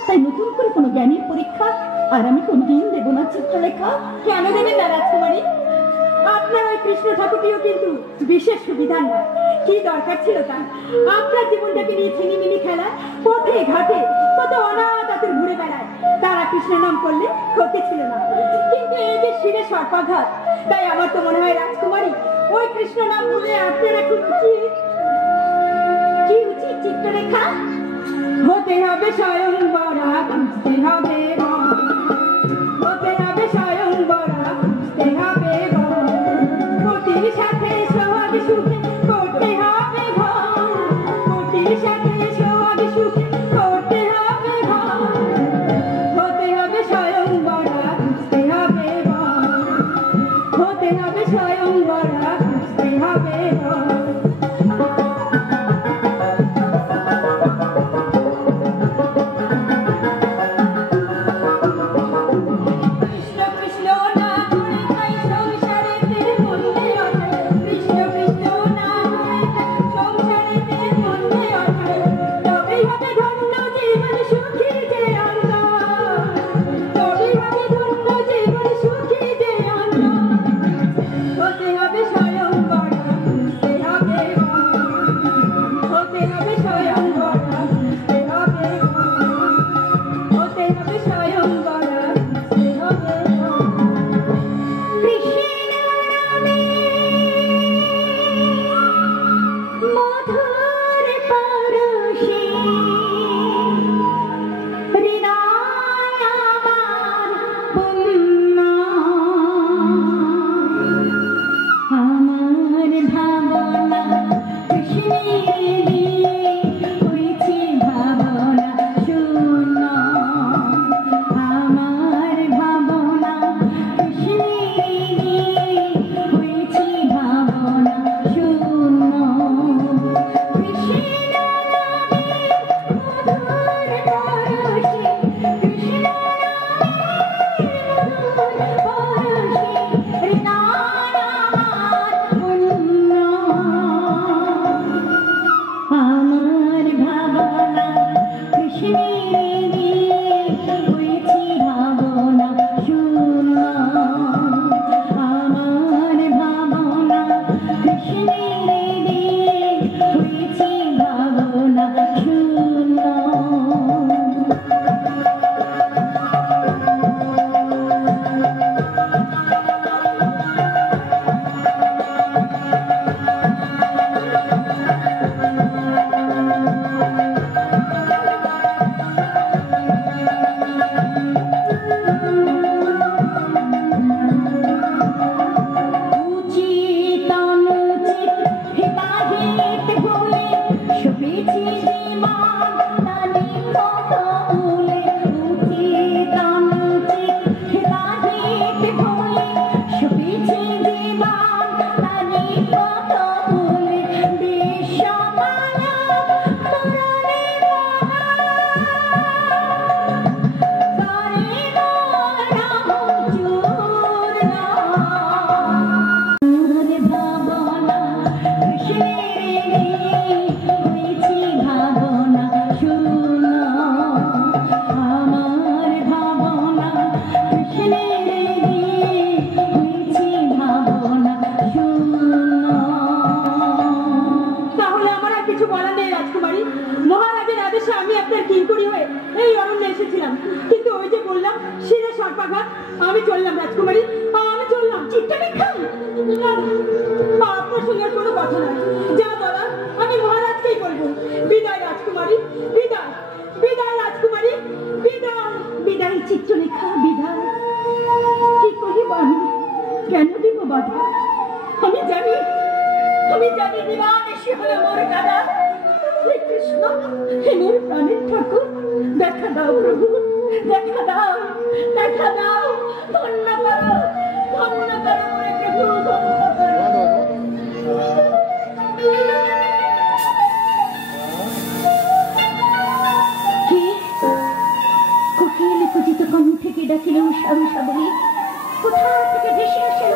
তাই নতুন করে কোনো জ্ঞানের পরীক্ষা আর আমি কোনদিন দেব না চিত্রলেখা। কেন দেবেন না রাজকুমারী? আপনার ওই কৃষ্ণ ঠাকুরটিও কিন্তু বিশেষ সুবিধা নয়, কি দরকার ছিল তার? আপনার জীবনটাকে নিয়ে ছিনিমিনি খেলা, পথে ঘাটে কত অনাথ ঘুরে বেড়ায়, তারা কৃষ্ণ নাম করলে ক্ষতি ছিল না। কিন্তু এই যে শিরে সর্পাঘাত, তাই আমার তো মনে হয় রাজকুমারী ওই কৃষ্ণ নাম বলে আপনার এখন কি উচিত চিত্রলেখা? হতে হবে স্বয়ং বরা, বুঝতে হবে হতে হবে স্বয়ং বরা, বুঝতে হবে কোটির সাথে সোহাগ সুখে করতে হবে ঘর, কোটির সাথে সোহাগ সুখে করতে হবে ঘর, হতে হবে স্বয়ং বরা, বুঝতে হবে হতে হবে স্বয়ং বরা, বুঝতে হবে হতে হবে আমি চললাম রাজকুমারী, আমি চললাম। চিত্রলেখা, আপনার সঙ্গে আর কোনো কথা নাই, যা বলার আমি মহারাজকেই বলবো। বিদায় রাজকুমারী, বিদায়, বিদায় রাজকুমারী, বিদায়, বিদায় চিত্রলেখা, বিদায়। কি করিব আমি, কেন দিব বাধা? আমি জানি, আমি জানি বিমান এসে হলো মোর দাদা। হে কৃষ্ণ, হে মোর প্রাণের ঠাকুর, দেখা দাও প্রভু, দেখা দাও, দেখা দাও, ধন্য করো, ধন্য করো মোরে প্রভু, ধন্য করো। কে কোকিল কুচিত কণ্ঠে কে ডাকিল উষা উষা বলে? কোথা থেকে ভেসে আসে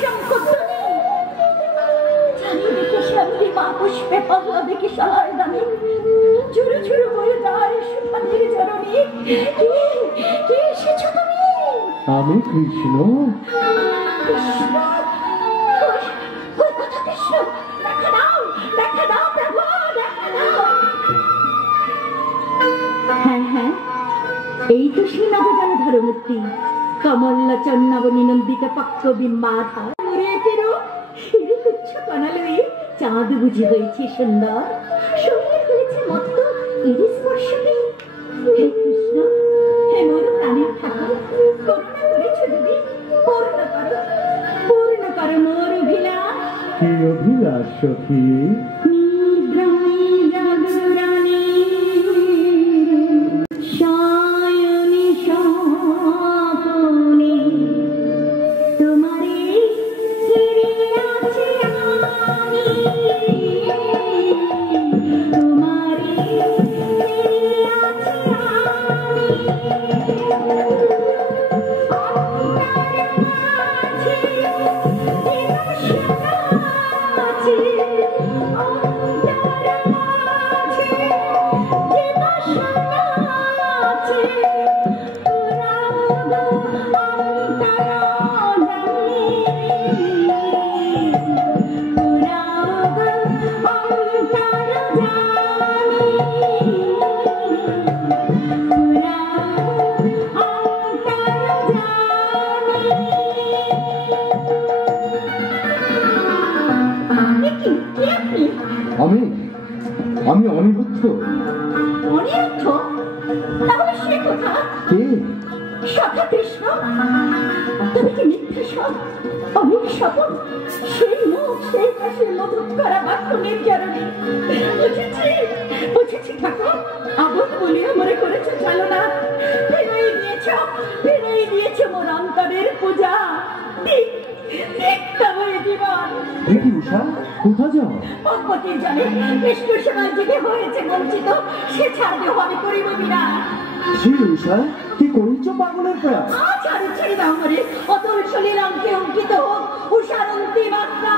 শঙ্খধ্বনি? চারিদিকে শান্তি মা পুষ্পে পল্লবে কি সহায় দামি, ঝুরু ঝুরু বয়ে যায় সুখান্তির চরণে। কে এসেছো তুমি? আমি কৃষ্ণ। কৃষ্ণ, ওই কথা কৃষ্ণ, দেখা দাও, দেখা দাও প্রভু, দেখা দাও। হ্যাঁ হ্যাঁ, এই তো সেই নবজান ধরমূর্তি, কমল্লোচন নবনিনন্দিত পক্ষ বিম্বাধা। তুচ্ছ কণালয়ে চাঁদ বুঝি হয়েছে সুন্দর, শরীর হয়েছে মত্ত এর স্পর্শে। হে কৃষ্ণ, হে মোর প্রাণের ঠাকুর, করুণা করেছ দেবী, পূর্ণ করো, পূর্ণ করো মোর অভিলাষ। কি অভিলাষ সখী? আমি অনিরুদ্ধ। অনিরুদ্ধ? তাহলে সে কথা কে? সখা কৃষ্ণ। তবে কি মিথ্যা সব অনেক স্বপন? সেই মুখ, সেই হাসির মধুর করা বাক্য নির্জরণে। বুঝেছি, বুঝেছি ঠাকুর, আবদ বলিয়া মনে করেছ চালনা, ফিরাই দিয়েছ, ফিরাই দিয়েছ মোর অন্তরের পূজা। দেখতে হয়ে জীবন। দেখি উষা, কোথা যাও? ভগবতীর জানে কৃষ্ণ সেবার যেতে হয়েছে বঞ্চিত, সে ছাড়বে আমি করিব বিনা। সে উষা, কি করিছ পাগলের প্রয়াস? ছাড়ি ছেড়ে দাও মরে, অতল শরীর অঙ্কে অঙ্কিত হোক উষার অন্তিম আত্মা।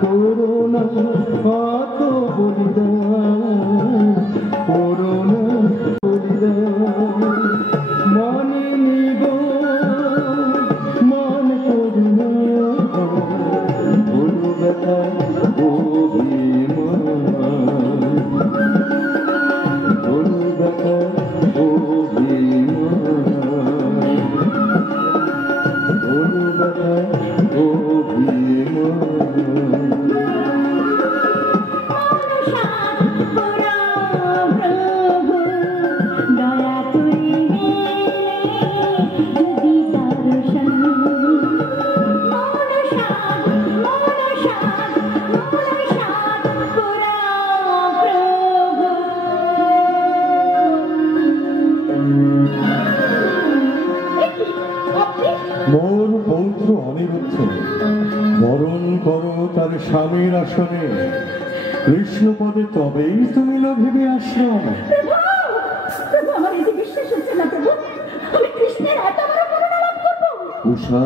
করোনা কত বলিদান, করোনা বলিদান মানে নিব মান করুণা বড় ব্যথা অভিমান, বড় ব্যথা অভিমান, বড় ব্যথা অভিমান। মোর পৌত্র অনিরুদ্ধ বরণ করো তার স্বামীর আসনে, কৃষ্ণ পদে তবেই তুমি লভিবে আশ্রম। আমার এই যে বিশ্বাস হচ্ছে না প্রভু, আমি কৃষ্ণের এত বড় করুণা লাভ করবো। উষা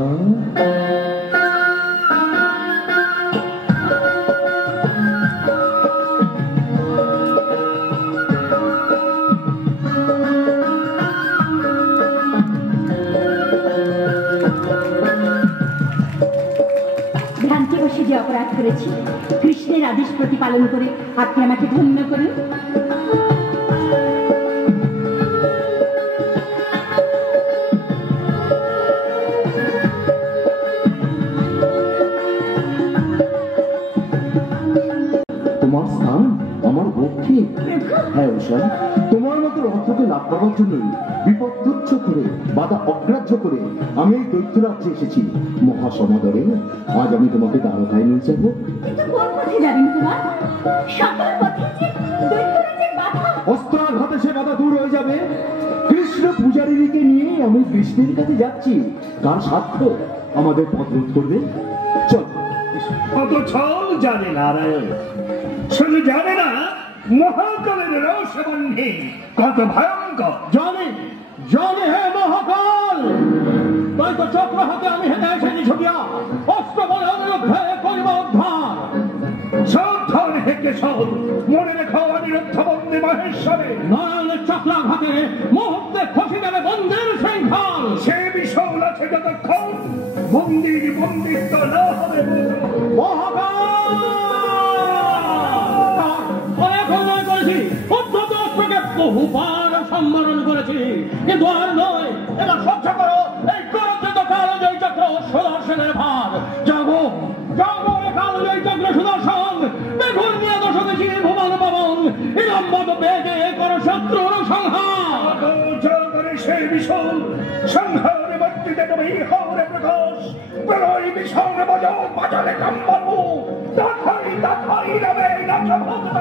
ভ্রান্তিবশে যে অপরাধ করেছি, কৃষ্ণের আদেশ প্রতিপালন করে আপনি আমাকে ধন্য করুন। তোমার স্থান আমার ভক্তি। হ্যাঁ উষা, তোমার মতো অর্থকে লাভ করার জন্যই বিপদ তুচ্ছ করে বাধা অগ্রাহ্য করে আমি এই দৈত্যরাজ্যে এসেছি। মহাসমাদরে আজ আমি তোমাকে দ্বারকায় নিয়ে যাব। কিন্তু কোন পথে যাবেন কুমার? সকল পথে যে দৈত্যরাজের বাধা। অস্ত্রাঘাতে সে বাধা দূর হয়ে যাবে। কৃষ্ণ পূজারীকে নিয়ে আমি কৃষ্ণের কাছে যাচ্ছি। কার সাধ্য আমাদের পথ রোধ করবে? চল। কত ছল জানে নারায়ণ, শুধু জানে না মহাকালের রসবন্ধে কত ভয়ঙ্কর। জানি জানি হে মহাকাল, তাই তো চক্র হাতে আমি হেঁটে এসেছি ছবিয়া, অস্ত্র বলে অনিরুদ্ধে করিব উদ্ধার। সাবধান হে কেশব, মনে রেখো অনিরুদ্ধ বন্দে মহেশ্বরে। নারায়ণের চক্রাঘাতে মুহূর্তে খসে যাবে বন্দির শৃঙ্খল। সে বিষয় আছে যতক্ষণ বন্দির বন্দিত্ব না হবে। মহাকাল অনেক অন্যায় করেছি, উদ্ধত অস্ত্রকে বহুবার সম্বরণ করেছি, কিন্তু আর নয়। এবার সহ্য করো এই ক্রোধিত কালজয়ী চক্র সুদর্শনের ভার। জাগো জাগো কালজয়ী চক্র সুদর্শন, বেগুন নিয়ে দশকে চিনি ভুবন পবন, ইলম্বত বেগে করো শত্রুর সংহার। সে বিষয় সংহারে বর্তিতে তুমি হরে প্রকাশ, প্রলয় বিষয় বাজাও বাজালে কাম্বাবু, দাথাই দাথাই রবে নাচভক্ত,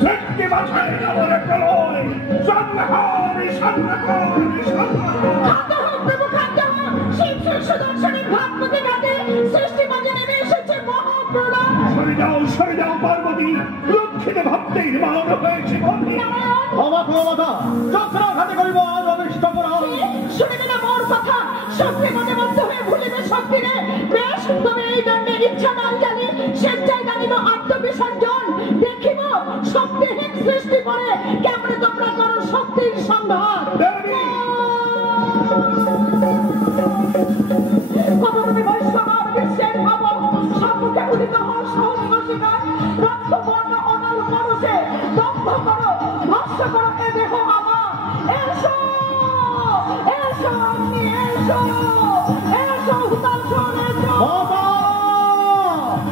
সৃষ্টি বাছাই নবরে প্রলয়, সংহারি সংহারি সংহারি। খাদ্য হোক প্রভু, খাদ্য হোক, শিবশের সুদর্শনের ঘাটপতি ঘাটে সৃষ্টি মাঝে নেমে এসেছে মহাপ্রলয়। সরে যাও পার্বতী, লক্ষ্মীতে ভাবতে নির্মাণ হয়েছে বন্দী। অবাক অবাধা চক্রাঘাতে করিব আজ অবিষ্ট করা। শুনিবে না মোর কথা, শক্তি মনে মধ্য হয়ে ভুলিবে শক্তিরে। বেশ, তবে এই দণ্ডে ইচ্ছা না জানি স্বেচ্ছায় জানিব আত্মবিসর্জন। দেখিব শক্তিহীন সৃষ্টি করে কেমনে তোমরা করো শক্তির সংহার। কত তুমি বৈষ্ণব বিশ্বের ভাব, সম্মুখে উদিত হও সহস্র শিকার। রক্তবর্ণ অনল পরশে দগ্ধ করো, ভস্ম করো এ দেহ আমার। এসো এসো অগ্নি, এসো এসো হুতাশন, এসো।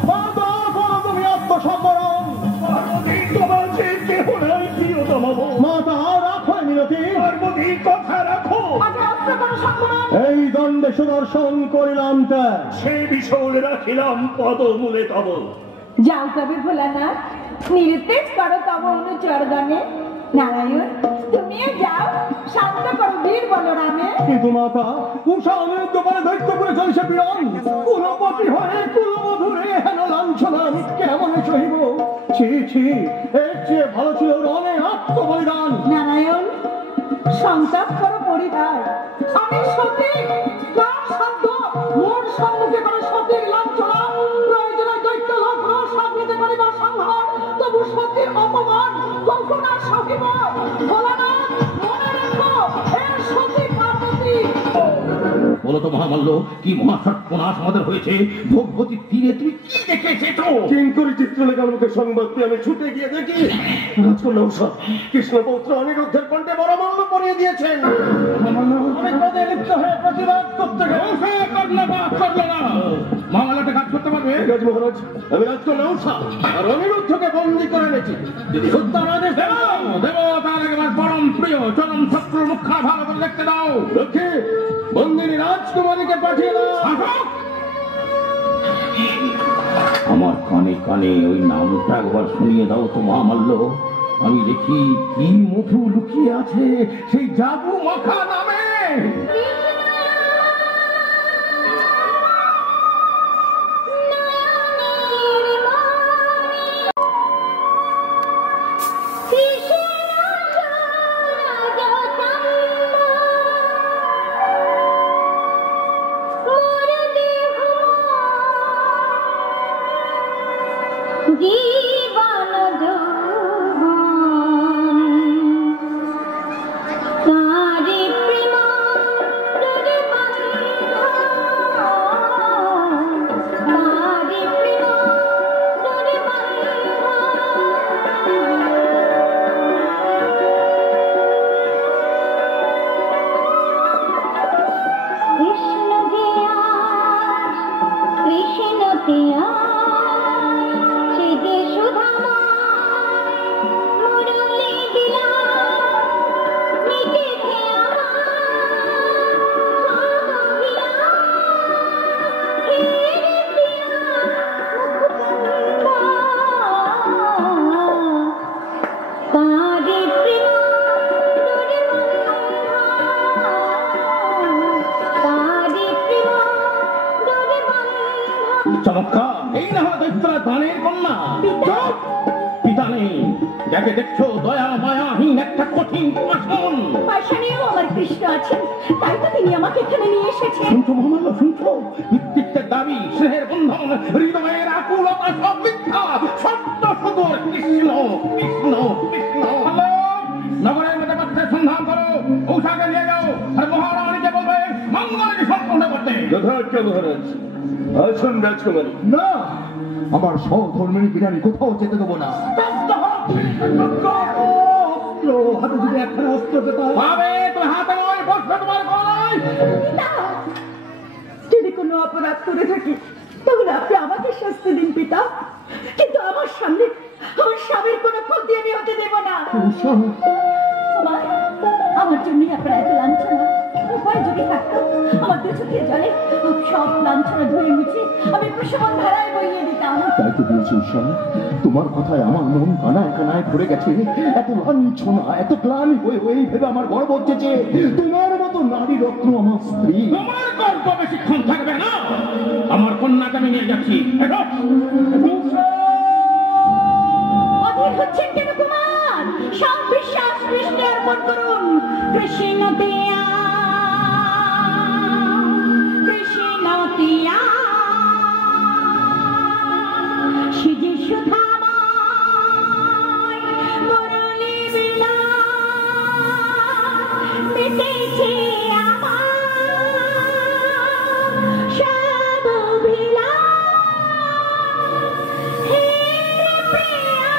মাতা করো তুমি আত্মসম্বরণ। পার্বতী তোমার যে কেহ নাই প্রিয়তম। মাতা রাখো মিনতি, পার্বতী কথা রাখো। আগে অস্ত্র করো সংগ্রাম। এই দণ্ডে সুদর্শন করিলাম ত্যাগ। সে বিষয় রাখিলাম পদমূলে তব। যাও তবে ভোলানাথ, নিরুদ্দেশ করো তব অনুচরগণে। নারায়ণ তুমিও যাও, শান্ত করো বীর বলরামে। কিন্তু মাতা উষা অনিরুদ্ধ বলে দৈত্যপুরে চলছে পীড়ন। কুলপতি হয়ে কুলবধূরে হেন লাঞ্ছনা আমি কেমন সহিব? ছি ছি, এর চেয়ে ভালো ছিল রণে আত্মবলিদান। নারায়ণ সন্তাপ করো পরিবার, আমি সতী কার সাধ্য মোর সম্মুখে করে সতীর লাঞ্ছনা। প্রয়োজনে দৈত্য লোক কখন আর সখিব ভোলানাথ মনে রেখো এ সতী পার্বতী। বলো তো মহামাল্য, কি মহাসর্বনাশ আমাদের হয়েছে? ভোগবতী তীরে তুমি কি দেখে এসেছো? কিঙ্করি চিত্রলেখার মুখে সংবাদ পেয়ে আমি ছুটে গিয়ে দেখি রাজকন্যা উষা কৃষ্ণপৌত্র অনিরুদ্ধের কণ্ঠে বড় মল্ল পরিয়ে দিয়েছেন। আমি পদে লিপ্ত হয়ে প্রতিবাদ করতে গেলাম। মহামাল্যটা কাজ করতে পারবে? ঠিক আছে মহারাজ, আমি রাজকন্যা উষা আর অনিরুদ্ধকে বন্দী করে এনেছি। যদি হত্যার আদেশ দেব দেব, তার আগে আমার পরম প্রিয় চরম শত্রুর মুখা ভালো করে দেখতে দাও। রক্ষে বন্দিনী রাজকুমারীকে পাঠিয়ে দাও। আমার কানে কানে ওই নামটা একবার শুনিয়ে দাও তো মহামাল্য। আমি দেখি কি মধু লুকিয়ে আছে সেই জাদু মাখা নামে। জীবন তারি প্রেম তারি প্রেম তারি কৃষ্ণ দিয়া কৃষ্ণ দিয়া চমৎকার, এই না হলো দৈত্যরা দানের কন্যা। পিতা নেই, যাকে দেখছো দয়া মায়াহীন একটা কঠিন পাষাণ। পাষাণেও আমার কৃষ্ণ আছেন, তাই তো তিনি আমাকে এখানে নিয়ে এসেছেন। শুনছো মহামাল্য, শুনছো? পিতৃত্বের দাবি, স্নেহের বন্ধন, হৃদয়ের আকুলতা সব মিথ্যা। সত্য শুধু কৃষ্ণ কৃষ্ণ কৃষ্ণ। নগরের মধ্যে পাত্রের সন্ধান করো, উষাকে নিয়ে যাও আর মহারানীকে বলবে মঙ্গলকে সম্পূর্ণ করতে। যথার্থ মহারাজ। আসুন রাজকুমারী। না, আমার সহধর্মিনী বিনানি কোথাও যেতে দেবো না। হাতে যদি একখানা অস্ত্র পেতাম। পাবে তো হাতে নয়, বসবে তোমার গলায়। যদি কোনো অপরাধ করে থাকি তাহলে আপনি আমাকে শাস্তি দিন পিতা, কিন্তু আমার সামনে আমার স্বামীর কোনো ক্ষতি আমি হতে দেব না। আমার জন্যই আপনার এত লাঞ্ছনা। উপায় যদি থাকতো আমার দু চোখের জলে সব লাঞ্ছনা ধরে মুছে আমি প্রসবন ধারায় বইয়ে দিতাম। তাই তো বলছি উষা, তোমার কথায় আমার মন কানায় কানায় ভরে গেছে। এত লাঞ্ছনা, এত গ্লানি হয়ে হয়ে ভেবে আমার গর্ব হচ্ছে যে তোমার মতো নারী রত্ন আমার স্ত্রী। তোমার গল্প বেশিক্ষণ থাকবে না। আমার কন্যাকে আমি নিয়ে যাচ্ছি। অধীর হচ্ছেন কেন কুমার? সব বিশ্বাস কৃষ্ণে অর্পণ করুন। কৃষ্ণ দিয়া কৃষ্ণ দিয়া সিজে সুধাময় মুরলী বীণা মিটেছে আমার সব অভিলাষ। হে প্রিয়া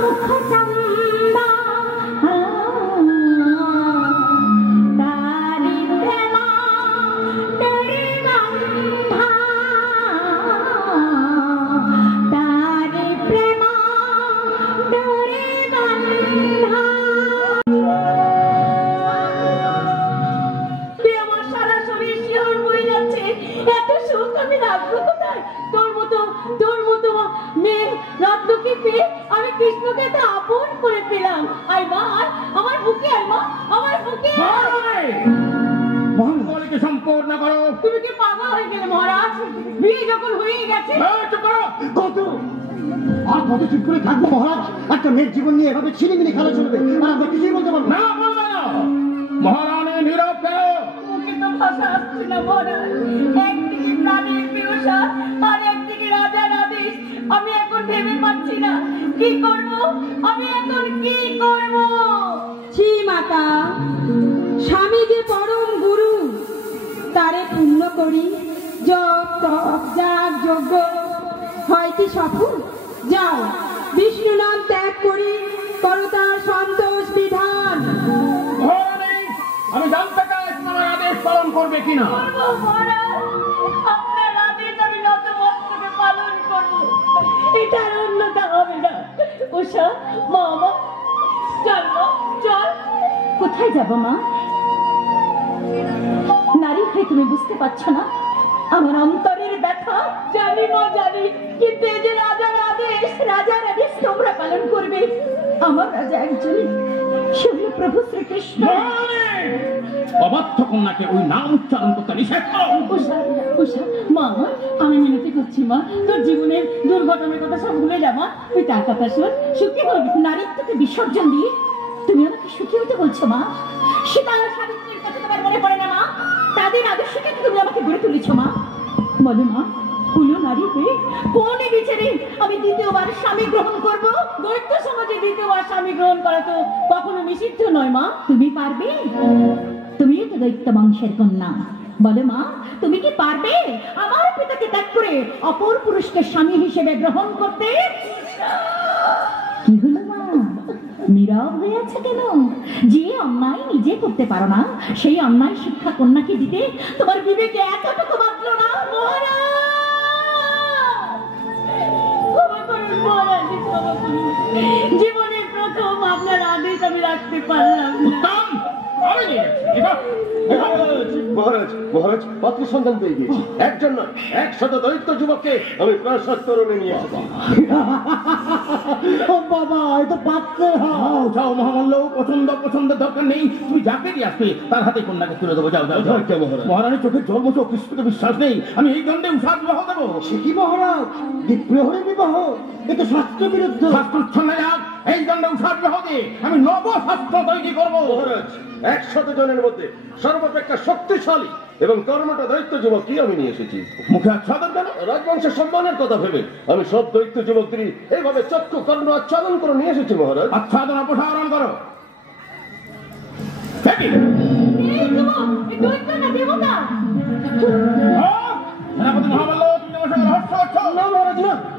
মুখচন্দা তারি প্রেম তারি বন্ধা তারি প্রেম তারি বন্ধা। তুই আমার সারা শরীর শিহরণ বয়ে যাচ্ছে। এত সুখ আমি রাখবো কোথায়? তোর মতো মেয়ে রত্নকে পেয়ে আমি কৃষ্ণকে তো আপন করে পেলাম। আই মা, আমার বুকে আই মা, আমার বুকে। মঙ্গলকে সম্পূর্ণ করো। তুমি কি পাগল হয়ে গেলে মহারাজ? বিয়ে যখন হয়ে গেছে। চুপ করো। কত আর কত চুপ করে থাকবো মহারাজ? একটা মেয়ের জীবন নিয়ে এভাবে ছিনিমিনি খেলা চলবে আর আমরা কিছুই বলতে পারবো না। না, বলবে না। মহারানী নীরব কেন? মুখে তো ভাষা আসছে না মহারাজ। একদিকে প্রাণের পিপাসা আর একদিকে রাজার আদেশ। আমি এখন ভেবে পাচ্ছি না কি করব, আমি এখন কি করব। ছি মাতা, স্বামী যে পরম গুরু, তারে পূর্ণ করি জপ তপ যাগ যজ্ঞ হয় কি সফল? যাও বিষ্ণু নাম ত্যাগ করি, করো তার সন্তোষ বিধান। আমি জানতে চাই তোমার আদেশ পালন করবে কিনা। করবো মহারাজ, আপনার আদেশ আমি নতমস্তকে পালন করবো, এটার অন্যতা হবে না। উষা, মা, চল মা, চল। কোথায় যাবো মা? নারী হয়ে তুমি বুঝতে পারছো না আমার অন্তরের ব্যথা? জানি মা, জানি, কিন্তু এই যে রাজার আদেশ তোমরা পালন করবে। আমার রাজা একজনই, সে হলো প্রভু শ্রীকৃষ্ণ। অবাধ্য কন্যাকে ওই নাম উচ্চারণ করতে নিষেধ করো। উষা, মা, আমি মিনতি করছি মা, তোর জীবনের দুর্ঘটনার কথা সব ভুলে যা মা। তুই তার কথা শোন। সুখী হল নারীত্বকে বিসর্জন দিয়ে তুমি আমাকে সুখী হতে বলছো মা? সীতা আর সাবিত্রীর কথা তোমার মনে পড়ে না মা? তাদের আদর্শকে তুমি আমাকে গড়ে তুলেছ মা। বলো মা, হলো নারী হয়ে কোন বিচারে আমি দ্বিতীয়বার স্বামী গ্রহণ করব? দৈত্য সমাজে দ্বিতীয়বার স্বামী গ্রহণ করা তো কখনো নিষিদ্ধ নয় মা। তুমি পারবে? তুমিও তো দৈত্য বংশের কন্যা। বলো মা, তুমি কি পারবে আমার পিতাকে ত্যাগ করে অপর পুরুষকে স্বামী হিসেবে গ্রহণ করতে? কি হলো মা, নীরব হয়ে আছে কেন? যে অন্যায় নিজে করতে পারো না, সেই অন্যায় শিক্ষা কন্যাকে দিতে তোমার বিবেকে এতটুকু বাঁধলো না? জীবনের প্রথম আপনার আদেশ আমি রাখতে পারলাম না। মহারাজ, মহারাজ, পাত্র সন্ধান পেয়ে গেছি। একজন নয়, 100 দৈত্য যুবককে আমি প্রাসাদ তরুণে নিয়ে আসবো। বাবা, এ তো পাত্রে যাও যাও মহামান্য, পছন্দের দরকার নেই। তুমি যাকে দিয়ে আসবে তার হাতে কন্যাকে তুলে দেবো। যাও যাও যাও। মহারানী চোখের জল মতো কৃষ্ণকে বিশ্বাস নেই। আমি এই দণ্ডে উষা বিবাহ দেবো। সে কি মহারাজ, প্রহরী বিবাহ? এ তো শাস্ত্র বিরুদ্ধ। শাস্ত্রচ্ছন্নে যাক, এই দণ্ডে উষা বিবাহ দিয়ে আমি নবশাস্ত্র তৈরি করবো। মহারাজ, 100 জনের মধ্যে সর্বাপেক্ষা শক্তিশালী এবং কর্মঠ দৈত্য যুবকই আমি নিয়ে এসেছি। মুখে আচ্ছাদন কেন? রাজবংশের সম্মানের কথা ভেবে আমি সব দৈত্য যুবকদেরই এইভাবে চক্ষু কর্ণ আচ্ছাদন করে নিয়ে এসেছি মহারাজ। আচ্ছাদন অপসারণ করো।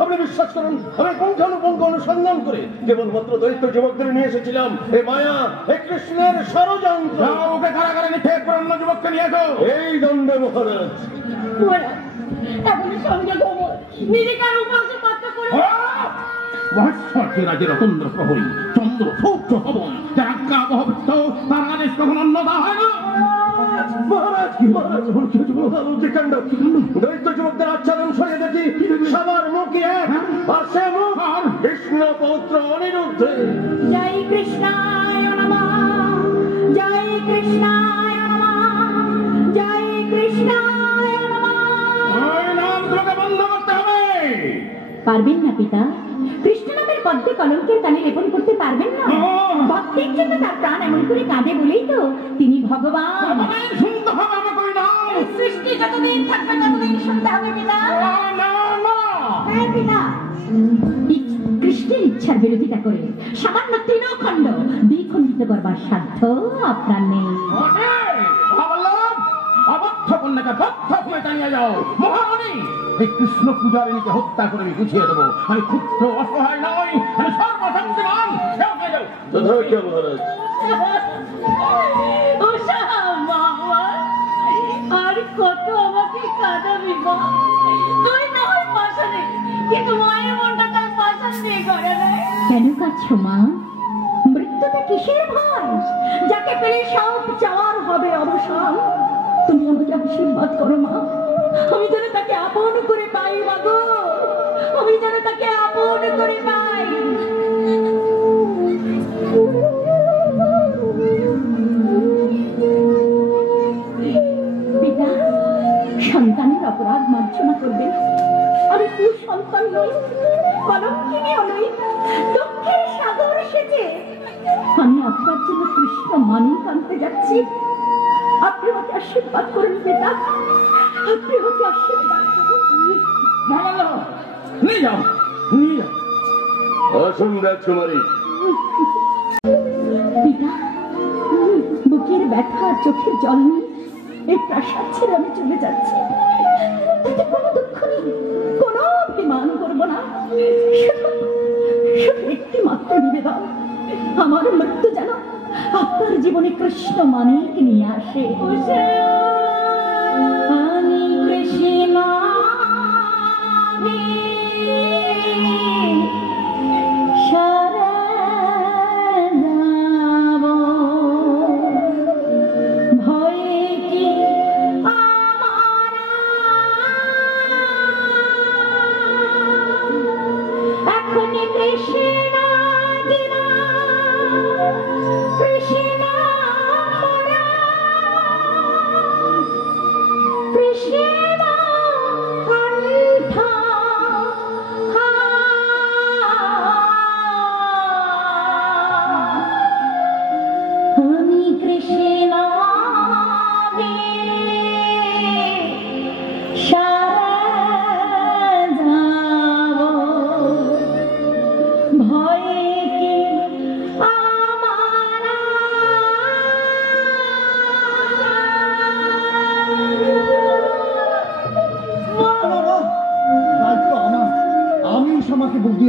আপনি বিশ্বাস করুন, আমি পুঙ্খানুপুঙ্খ অনুসন্ধান করে কেবলমাত্র দৈত্য যুবকদের নিয়ে এসেছিলাম। এ মায়া, হে কৃষ্ণের ষড়যন্ত্র। ওকে কারাগারে নিক্ষেপ করে অন্য যুবককে নিয়ে এসো। এই দণ্ডে মহারাজ। এখনই সঙ্গে ঘুমো, নিজেকে আর উপাসে পাত্র করে। মহেশ্বরকে রাজের অতন্দ্র প্রহরী চন্দ্র সূর্য হবন, যার আজ্ঞা অবহৃত, তার আদেশ কখনো অন্যথা হয় না। দৈত্য যুবকদের আচ্ছাদন সরিয়ে দেখি সবার মুখে এক, আর সে মুখ কৃষ্ণ পৌত্র অনিরুদ্ধের। জয় কৃষ্ণায় নমঃ, জয় কৃষ্ণায় নমঃ, জয় কৃষ্ণায় নমঃ। ওই নাম তোকে বন্ধ করতে হবে। পারবেন না পিতা? কৃষ্ণ নামের পদ্মে কলঙ্কের কানে লেপন করতে পারবেন না? ভক্তের জন্য তার প্রাণ এমন করে কাঁদে বলেই তো তিনি ভগবান। শুনতে হবে আমাকে ওই নাম। সৃষ্টি যতদিন থাকবে ততদিন শুনতে হবে পিতা। হ্যাঁ পিতা, কৃষ্ণের ইচ্ছার বিরোধিতা করে সামান্য তৃণখণ্ড দ্বিখণ্ডিত করবার সাধ্য আপনার নেই। অবদ্ধ কন্যাকে বদ্ধ করে টানিয়ে যাও। মহারানী, এই কৃষ্ণ পূজারিণীকে হত্যা করে আমি বুঝিয়ে দেবো আমি ক্ষুদ্র অসহায় নয়, আমি সর্বশক্তিমান। মহারাজ, আর কত আমাকে কাঁদাবি মা? তুই না হয় পাশানে, কিন্তু মায়ের মনটা তার পাশান দিয়ে গড়ে নেয়। কেন কাঁদছো মা? মৃত্যুটা কিসের ভয়? যাকে পেলে সব চাওয়ার হবে অবসান। তুমি আমাকে আশীর্বাদ করো মা, আমি যেন তাকে আপন করে পাই। মাগো, আমি যেন তাকে আপন করে পাই। পিতা, সন্তানের অপরাধ মার্জনা করবেন। আমি কুসন্তান নই, কলঙ্কিনীও নই, দুঃখের সাগর সেজে আমি আপনার জন্য কৃষ্ণ মানিক আনতে যাচ্ছি। আপনি আমাকে আশীর্বাদ করুন পিতা, আপনি আমাকে আশীর্বাদ করুন। নিয়ে যাও, নিয়ে যাও। আসুন রাজকুমারী। পিতা, বুকের ব্যথা আর চোখের জল নিয়ে এই প্রাসাদ ছেড়ে আমি চলে যাচ্ছি। তাতে কোনো দুঃখ নেই, কোনো অভিমান করবো না। শুধু একটি মাত্র নিবেদন, আমার মৃত্যু যেন আপনার জীবনে কৃষ্ণ মানিক নিয়ে আসে। আমি কৃষ্ণ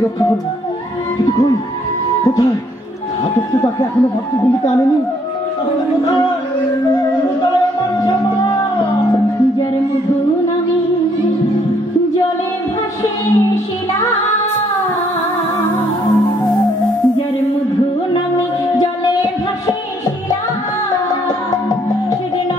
রক্ষা করবো, কিন্তু কই কোথায়? ঘাতক তো তাকে এখনো ভক্তভূমিতে আনেনি। যার মধু নামে জলে ভাসে শিলা, যার মধু নামে জলে ভাসে শিলা, সেদিন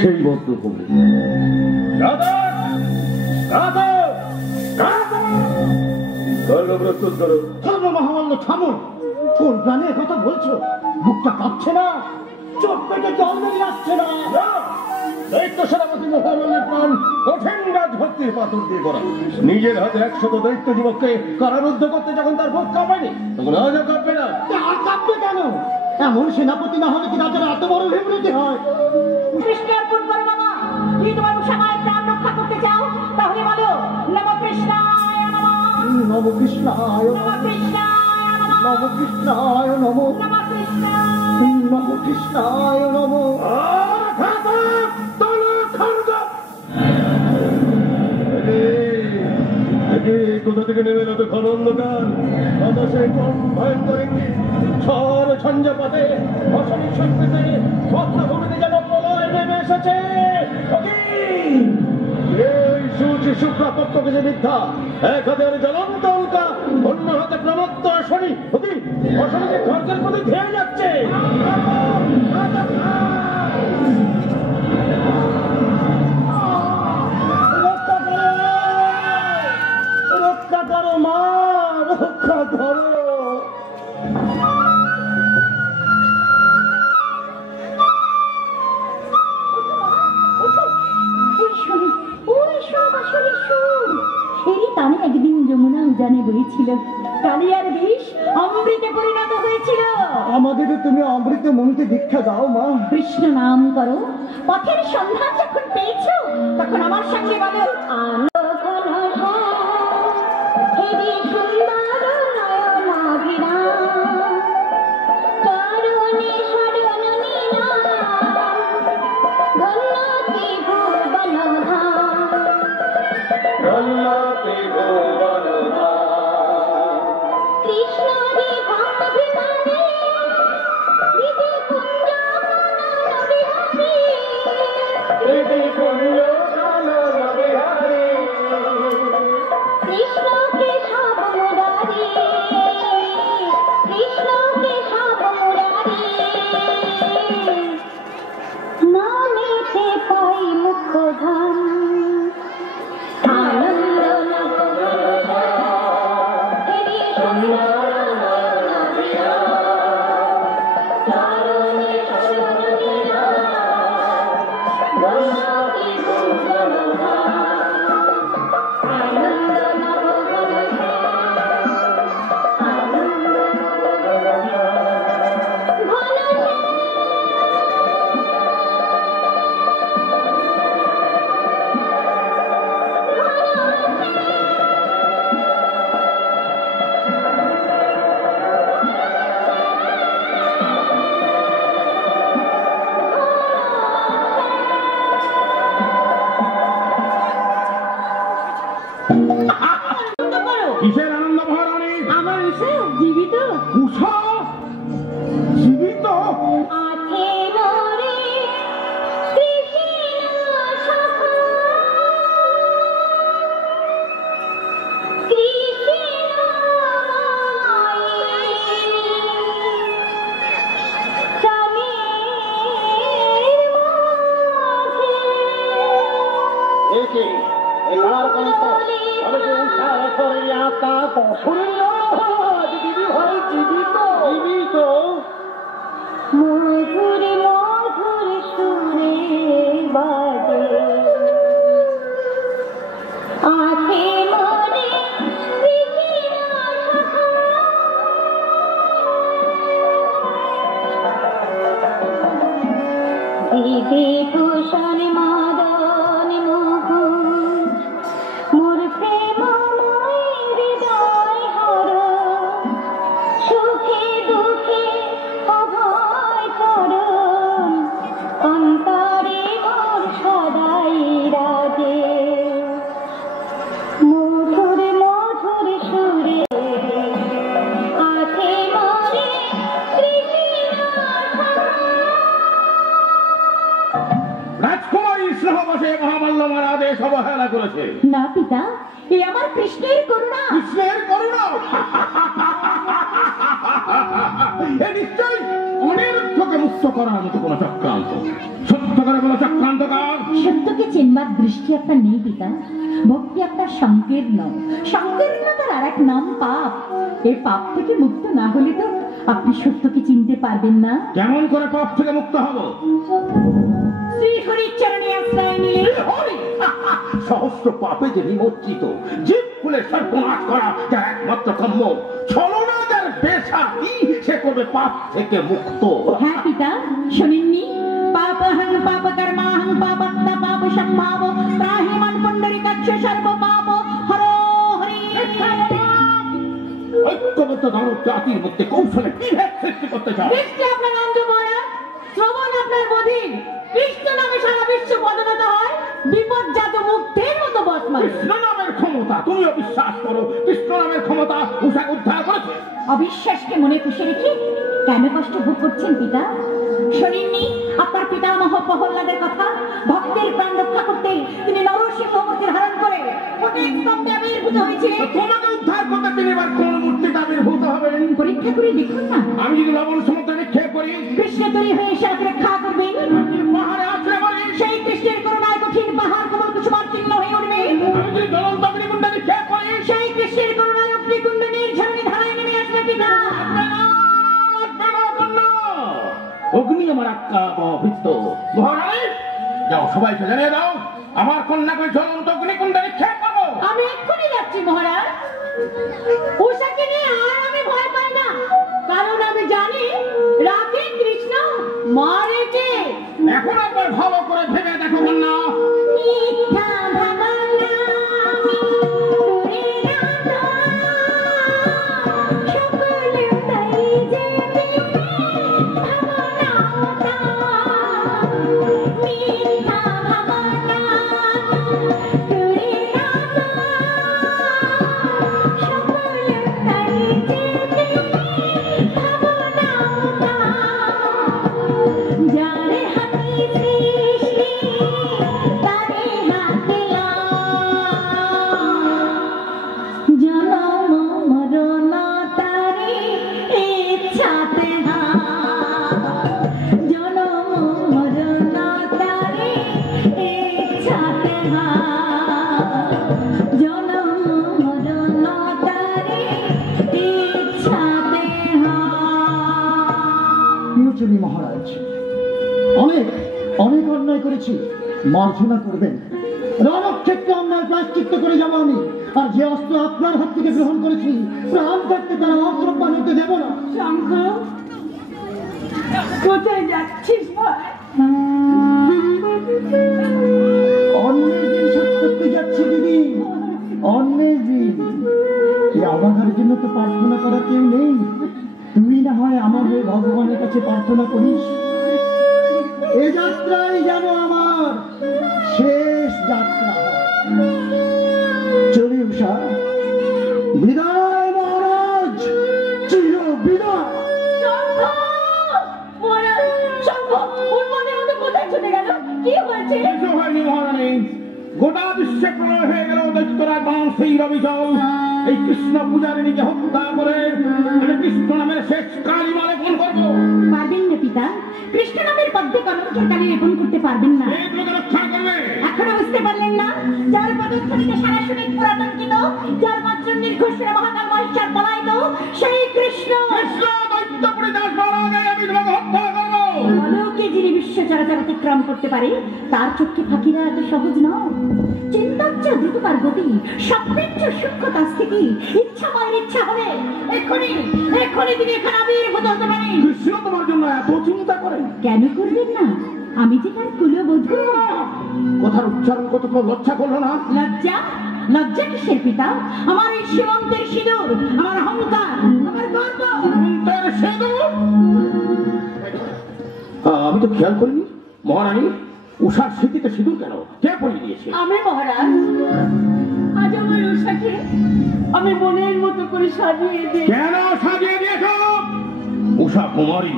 সেই বদ্ধভূমি। প্রস্তুত করো। মহামান্য থামুন, কোন প্রাণে কথা বলছো? বুকটা কাঁপছে না? চোখ পেটে জল বেরিয়ে আসছে না? দৈত্য সেনাপতি মহামান্যের প্রাণ কঠিন রাজভক্তির পাথর দিয়ে করা। নিজের হাতে 100 দৈত্য যুবককে কারারুদ্ধ করতে যখন তার বুক কাঁপেনি, তখন আজও কাঁপবে না। আর কাঁপবে কেন? এমন সেনাপতি না হলে কি রাজার এত বড় বিবৃতি হয়? কৃষ্ণের পূর্ণ বাবা, যদি তোমার উষামায়ের প্রাণ রক্ষা করতে চাও তাহলে বলো নমঃ কৃষ্ণায় নমঃ, নমঃ কৃষ্ণায় নমঃ কৃষ্ণায় নমঃ, নমঃ কৃষ্ণায় নমঃ, নমঃ কৃষ্ণায়, নমঃ কৃষ্ণায় নমঃ। কোথা থেকে নেমে এলো ঘন অন্ধকার? বাতাসে কোন ভয়ঙ্কর ইঙ্গিত? ঝড় ঝঞ্ঝাপাতে অশনি শক্তিতে স্বপ্নভূমিতে যেন প্রলয় নেমে এসেছে। এই সূর্য শুক্রাপত্যকে যে মিথ্যা, এক হাতে জ্বলন্ত উল্কা, অন্য হাতে প্রমত্ত অশনি, অশনিকে খরচের প্রতি ধেয়ে যাচ্ছে। রক্ষা করো মা, রক্ষা করো। এরই টানে একদিন যমুনা উজানে বইছিল, কালিয়ার বিষ অমৃতে পরিণত হয়েছিল। আমাদেরও তুমি অমৃত মন্ত্রে দীক্ষা দাও মা। কৃষ্ণ নাম করো, পথের সন্ধান যখন পেয়েছো তখন আমার সঙ্গে বলো কিসের আনন্দ মহারানী? আমার উষা জীবিত। উষা জীবিত? মধুরে মধুরে সুরে বাজে আখে মনে দিদি কুশন মাদন মোহন মোর প্রেম হৃদয় হর সুখে দুঃখে অভয় করুন অন্তরে মোর সদাই রাজে মধুর মধুর সুরে আখে মনে রাজকুমারী স্নেহবশে মহামাল্য মহারাজ অবহেলা করেছে। না পিতা, এ আমার কৃষ্ণের করুণা। কৃষ্ণের করুণা? এ নিশ্চয়ই অনিরুদ্ধকে মুক্ত করার মতো কোন চক্রান্ত। সত্য করে কোন চক্রান্তকার। সত্যকে চেনবার দৃষ্টি আপনার নেই পিতা। ভক্তি আপনার সংকীর্ণ, সংকীর্ণতার আর এক নাম পাপ। এই পাপ থেকে মুক্ত না হলে তো আপনি সত্যকে চিনতে পারবেন না। কেমন করে পাপ থেকে মুক্ত হব? শ্রীহরির চরণে আশ্রয় নিলে। সহস্র পাপে যে নিমজ্জিত, জীব কুলে সর্বনাশ করা যার একমাত্র কাম্য, ছলনা যার বেসাতি, সে করবে পাপ থেকে মুক্ত। হ্যাঁ পিতা, শোনেননি? পাপহং পাপকর্মাহং পাপাত্মা পাপ সম্ভাব ত্রাহিমান পুণ্ডরিকাক্ষ সর্ব পাপ হরো হরি। ঐক্যবদ্ধ দানব জাতির মধ্যে কৌশলে বিভেদ সৃষ্টি করতে চায়। কৃষ্ণ আপনার নন্দ মহারাজ, শ্রবণ আপনার বধির। কৃষ্ণ নামে সারা বিশ্ব পদনত হয়, বিপদজাত মুক্তের মতো বর্তমান। কৃষ্ণ নামের ক্ষমতা তুমিও বিশ্বাস করো? কৃষ্ণ নামের ক্ষমতা উষাকে উদ্ধার করেছে। অবিশ্বাসকে মনে পুষে রেখে কেন কষ্ট ভোগ করছেন পিতা? শোনেননি আপনার পিতামহ প্রহ্লাদের কথা? ভক্তের প্রাণ রক্ষা করতে তিনি নরসিংহ মূর্তি ধারণ করে অনেক স্তম্ভে আবির্ভূত হয়েছিলেন। তোমাকে উদ্ধার করতে তিনি এবার কোন মূর্তিতে আবির্ভূত হবেন? পরীক্ষা করে দেখুন না। আমি যদি লবণ সমুদ্রে নিক্ষেপ করি, কৃষ্ণ তৈরি হয়ে এসে রক্ষা করবেন। পাহাড়ে আছড়ে পড়ি, সেই কৃষ্ণের করুণায় কঠিন পাহাড় কেবল কুসুমার্তীর্ণ হয়ে উঠবে। আমি যদি জ্বলন্ত অগ্নিকুণ্ডে নিক্ষেপ করি, সেই কৃষ্ণের করুণায় অগ্নিকুণ্ড নির্ঝরণী ধারায় নেমে আসবে পিতা। অগ্নি আমার আজ্ঞা অভিত্ত। মহারানী, যাও সবাইকে জানিয়ে দাও আমার কন্যাকে জ্বলন্ত অগ্নিকুণ্ডে নিক্ষেপ করবো। আমি এক্ষুনি যাচ্ছি মহারাজ। উষাকে নিয়ে মারে কে? এখন একবার ভালো করে ভেবে দেখো কন্যা। মিথ্যা ভাবনা তোরে রাধা সকলে তাই যেতে ভাবনা মিথ্যা ভাবনা তোরে রাধা সকলে তাই যেতে ভাবনা যারে হাতে সৃষ্টি তারে হাতে জনম মরণ তারে ইচ্ছাতে জনম মরণ তারে ইচ্ছাতে জনম মরণ তারে ইচ্ছাতে প্রিয়চরী মহারাজ, অনেক অনেক অন্যায় করেছি, মার্জনা করবেন। রণক্ষেত্রে অন্যায় প্রায়শ্চিত্ত করে যাব আমি। আর যে অস্ত্র আপনার হাত থেকে গ্রহণ করেছি, প্রাণ থাকতে তারা অস্ত্র বানাতে দেব না। শঙ্খ, কোথায় যাচ্ছিস ভাই? অন্যের দিন সাথ করতে যাচ্ছি দিদি, অন্যের দিন। আমার জন্য তো প্রার্থনা করার কেউ নেই। তুই না হয় আমার হয়ে ভগবানের কাছে প্রার্থনা করিস। এ যাত্রাই যেন আমার শেষ যাত্রা। চলি উষা, বিদায় মহারাজ, চির বিদায়। শঙ্খ, মহারাজ, শঙ্খ, উন্মাদের মতো কোথায় চলে গেল? কি হয়েছে? কিছু হয়নি মহারানী। গোটা বিশ্বে প্রলয় হয়ে গেল দৈত্যরাজ বানশীর অভিযোগ। এই কৃষ্ণ পূজারিণীকে হত্যা করে আমি কৃষ্ণ নামের শেষ কালিমা লেপন করবো। পারবেন না পিতা, কৃষ্ণ নামের পদ্মে কলঙ্কের কালি লেপন করতে পারবেন না। এগুলোকে রক্ষা করবে। এখনো বুঝতে পারলেন না? যার পদধ্বনিতে সারা শরীর পুরাতনকিত, যার মাত্র নির্ঘোষের মহাকাল মহিষার পলায়িত, সেই কৃষ্ণ। কৃষ্ণ দৈত্যপুরী দাস বলার আগে আমি তোমাকে হত্যা করবো। অলোকে যিনি বিশ্ব চরাচর অতিক্রম করতে পারে, তার চোখে ফাঁকিরা এত সহজ নয়। চিন্তাচ্য দ্রুততার গতি, স্বপ্নেচ্ছ সূক্ষ্মতা স্থিতি, ইচ্ছা মায়ের ইচ্ছা হলে এক্ষুনি তিনি এখানে আবির্ভূত হতে পারেন। কৃষ্ণ তোমার জন্য এত চিন্তা করেন? কেন করবেন না? আমি যে তার কুলবধূ। কথার উচ্চারণ কত লজ্জা করলো না? লজ্জা? লজ্জা কিসের পিতা? আমার এই সীমন্তের সিঁদুর, আমার অহংকার, আমার গর্ব। তার সিঁদুর? আমি তো খেয়াল করিনি মহারানী। উষার স্মৃতিতে সিঁদুর কেন? কে পরিয়ে দিয়েছে? আমি মহারাজ, আজ আমার উষাকে আমি মনের মতো করে সাজিয়ে দিই। কেন সাজিয়ে দিয়েছ? উষা কুমারী,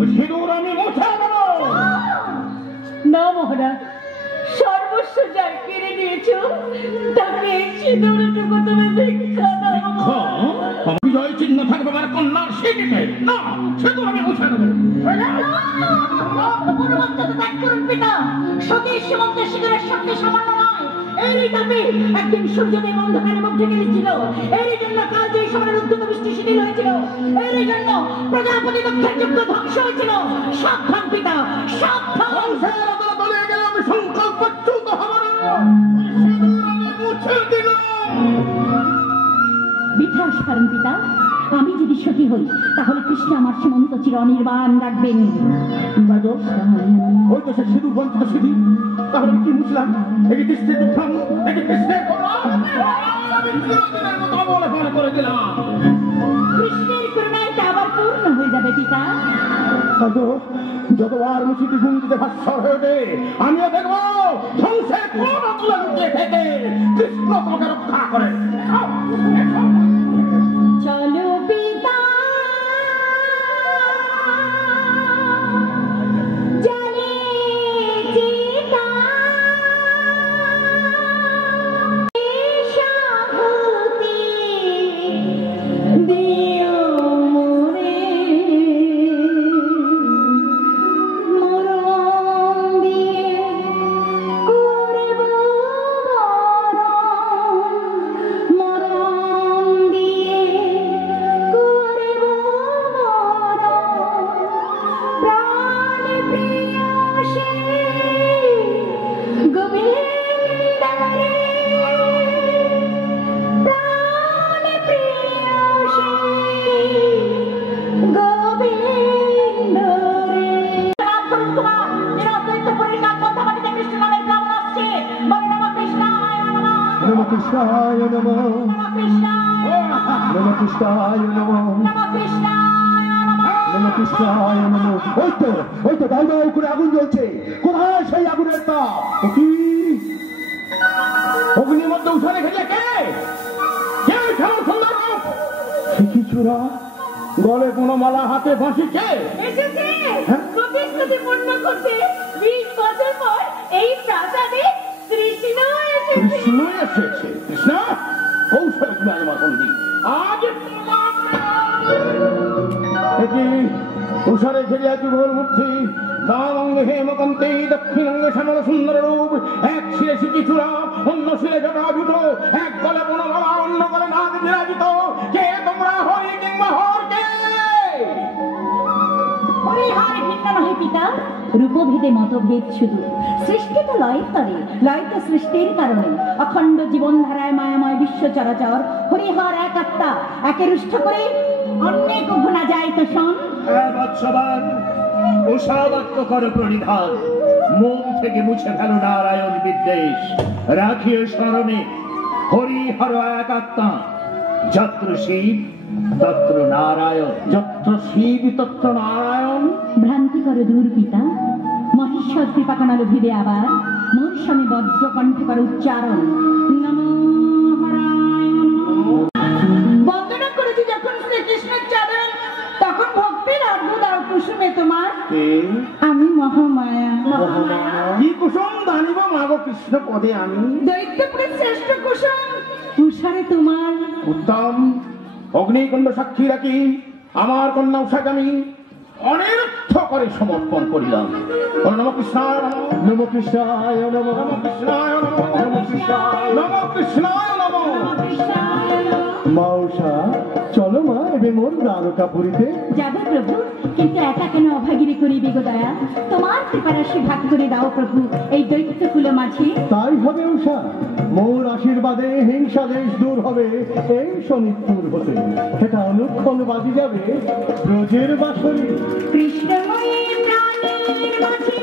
ওই সিঁদুর আমি মুছে দেব। না মহারাজ, সর্বস্ব যা কেড়ে নিয়েছো তাকে এই সিঁদুরটুকু তুমি ভিক্ষা দাও। বিজয় চিহ্ন থাকবে আমার কন্যার স্মৃতিতে। না, সিঁদুর আমি মুছে দেব। ত্যাগ করুন পিতা, সতী সীমন্তের সিঁদুরের শক্তি সামান্য নয়। এরই তাপে একদিন সূর্যদেব অন্ধকারে মুখ ঢেকে দিচ্ছিল। এরই জন্য কাল যে সময়ের উদ্যত বৃষ্টি শিথিল হয়েছিল। এরই জন্য প্রজাপতি দক্ষের যুদ্ধ ধ্বংস হয়েছিল। সাবধান পিতা, সাবধান। আমি সংকল্পচ্যুত হব না। সিঁদুর আমি মুছে দিলাম। বিধ্বংস করেন পিতা। আমি যদি সতী হই তাহলে কৃষ্ণ আমার সীমন্ত চির অনির্বাণ রাখবেন। ওই তো সে সিঁদুর বঞ্চিত সিঁদুর। তাহলে কি বুঝলাম? এটি কৃষ্ণের দুঃখাম, এটি কৃষ্ণের করে দিলাম। কৃষ্ণের করুণায় আবার পূর্ণ হয়ে যাবে পিতা। যতবার মুছিটি গুঞ্জিতে ভাস্বর হয়ে ওঠে, আমিও দেখবো ধ্বংসের কোন তুলে লুকিয়ে থেকে কৃষ্ণ তোমাকে রক্ষা করে। চলো পিতা জানে চিতা শাহুতি দিও মোরে মরণ দিয়ে করব মরণ দিয়ে নমঃ নমঃ কৃষ্ণায় নমঃ নমঃ কৃষ্ণায় নমঃ। ওই তো দাও দাও করে আগুন জ্বলছে। কোথায় সেই আগুনের তাপ? ও কি অগ্নির মধ্যে উঠে রেখেছে কে? কে শ্যাম সুন্দর রূপ? কিছুরা গলে কোনো মালা হাতে বাঁশি কে? এসেছে প্রতিশ্রুতি পূর্ণ করতে 20 বছর পর এই প্রাসাদে কৃষ্ণ এসেছে। কৃষ্ণ এসেছে? কৃষ্ণ কৌশলে তুমি আজ বন্দি। আজ তুষারে ঘেরিয়াছি ভোর মূর্তি, বাম অঙ্গে হেমকান্তি, দক্ষিণ অঙ্গে শ্যামল সুন্দর রূপ। এক শিরে সিকিচূড়া, অন্য শিরে জটা জুটো, এক গলে বনমালা, অন্য গলে নাগ বিরাজিত। কে তোমরা? হরি কিংবা হর কে? হরিহর ভিন্ন নহে পিতা, রূপভেদে মতভেদ শুধু। সৃষ্টি তো লয়ের তরে, লয় তো সৃষ্টির কারণে। অখণ্ড জীবন ধারায় মায়াময় বিশ্ব চরাচর। হরিহর এক আত্মা, একে রুষ্ট করে অনেক ভোলা যায় তো শোন। বৎসবান উষাবাক্য কর প্রণিধান, মন থেকে মুছে ফেলো নারায়ণ বিদ্বেষ। রাখিও স্মরণে হরিহর এক আত্মা, যত্র শিব তত্র নারায়ণ। যত্র শিব তত্র নারায়ণ। ভ্রান্তি করে দূর পিতা, মহেশ্বর কৃপা কানালো ভিড়ে আবার মোর স্বামী বজ্র কণ্ঠে করে উচ্চারণ। নমো নারায়ণ। বন্দনা করেছি যখন শ্রীকৃষ্ণের চরণ, তখন ভক্তির অর্ঘ দাও কুসুমে তোমার। আমি মহামায়া। কি কুসুম দানিব মাগো কৃষ্ণ পদে আমি? দৈত্যপুরের শ্রেষ্ঠ কুসুম তুষারে তোমার। উত্তম। অগ্নিকুণ্ড সাক্ষী রাখি আমার কন্যা উষাকে অনিরুদ্ধ করে সমর্পণ করিলাম। নম কৃষ্ণায় নমঃ। নমঃ কৃষ্ণায় নমঃ নম কৃষ্ণায় নমঃ। নম কৃষ্ণায় নমঃ। কৃষ্ণায় নমঃ। মা উষা, চলো মা এবে মোর দ্বারকাপুরীতে। যাব প্রভু, কিন্তু একা কেন অভাগিনী করিবে গো দয়া? তোমার কৃপারাশি ভাগ করে দাও প্রভু এই দৈত্য কুল মাঝে। তাই হবে উষা, মোর আশীর্বাদে হিংসা দেশ দূর হবে এই শনিপুর হতে। সেটা অনুক্ষণ বাজি যাবে ব্রজের বাঁশরি। কৃষ্ণময়ী প্রাণের মাঝে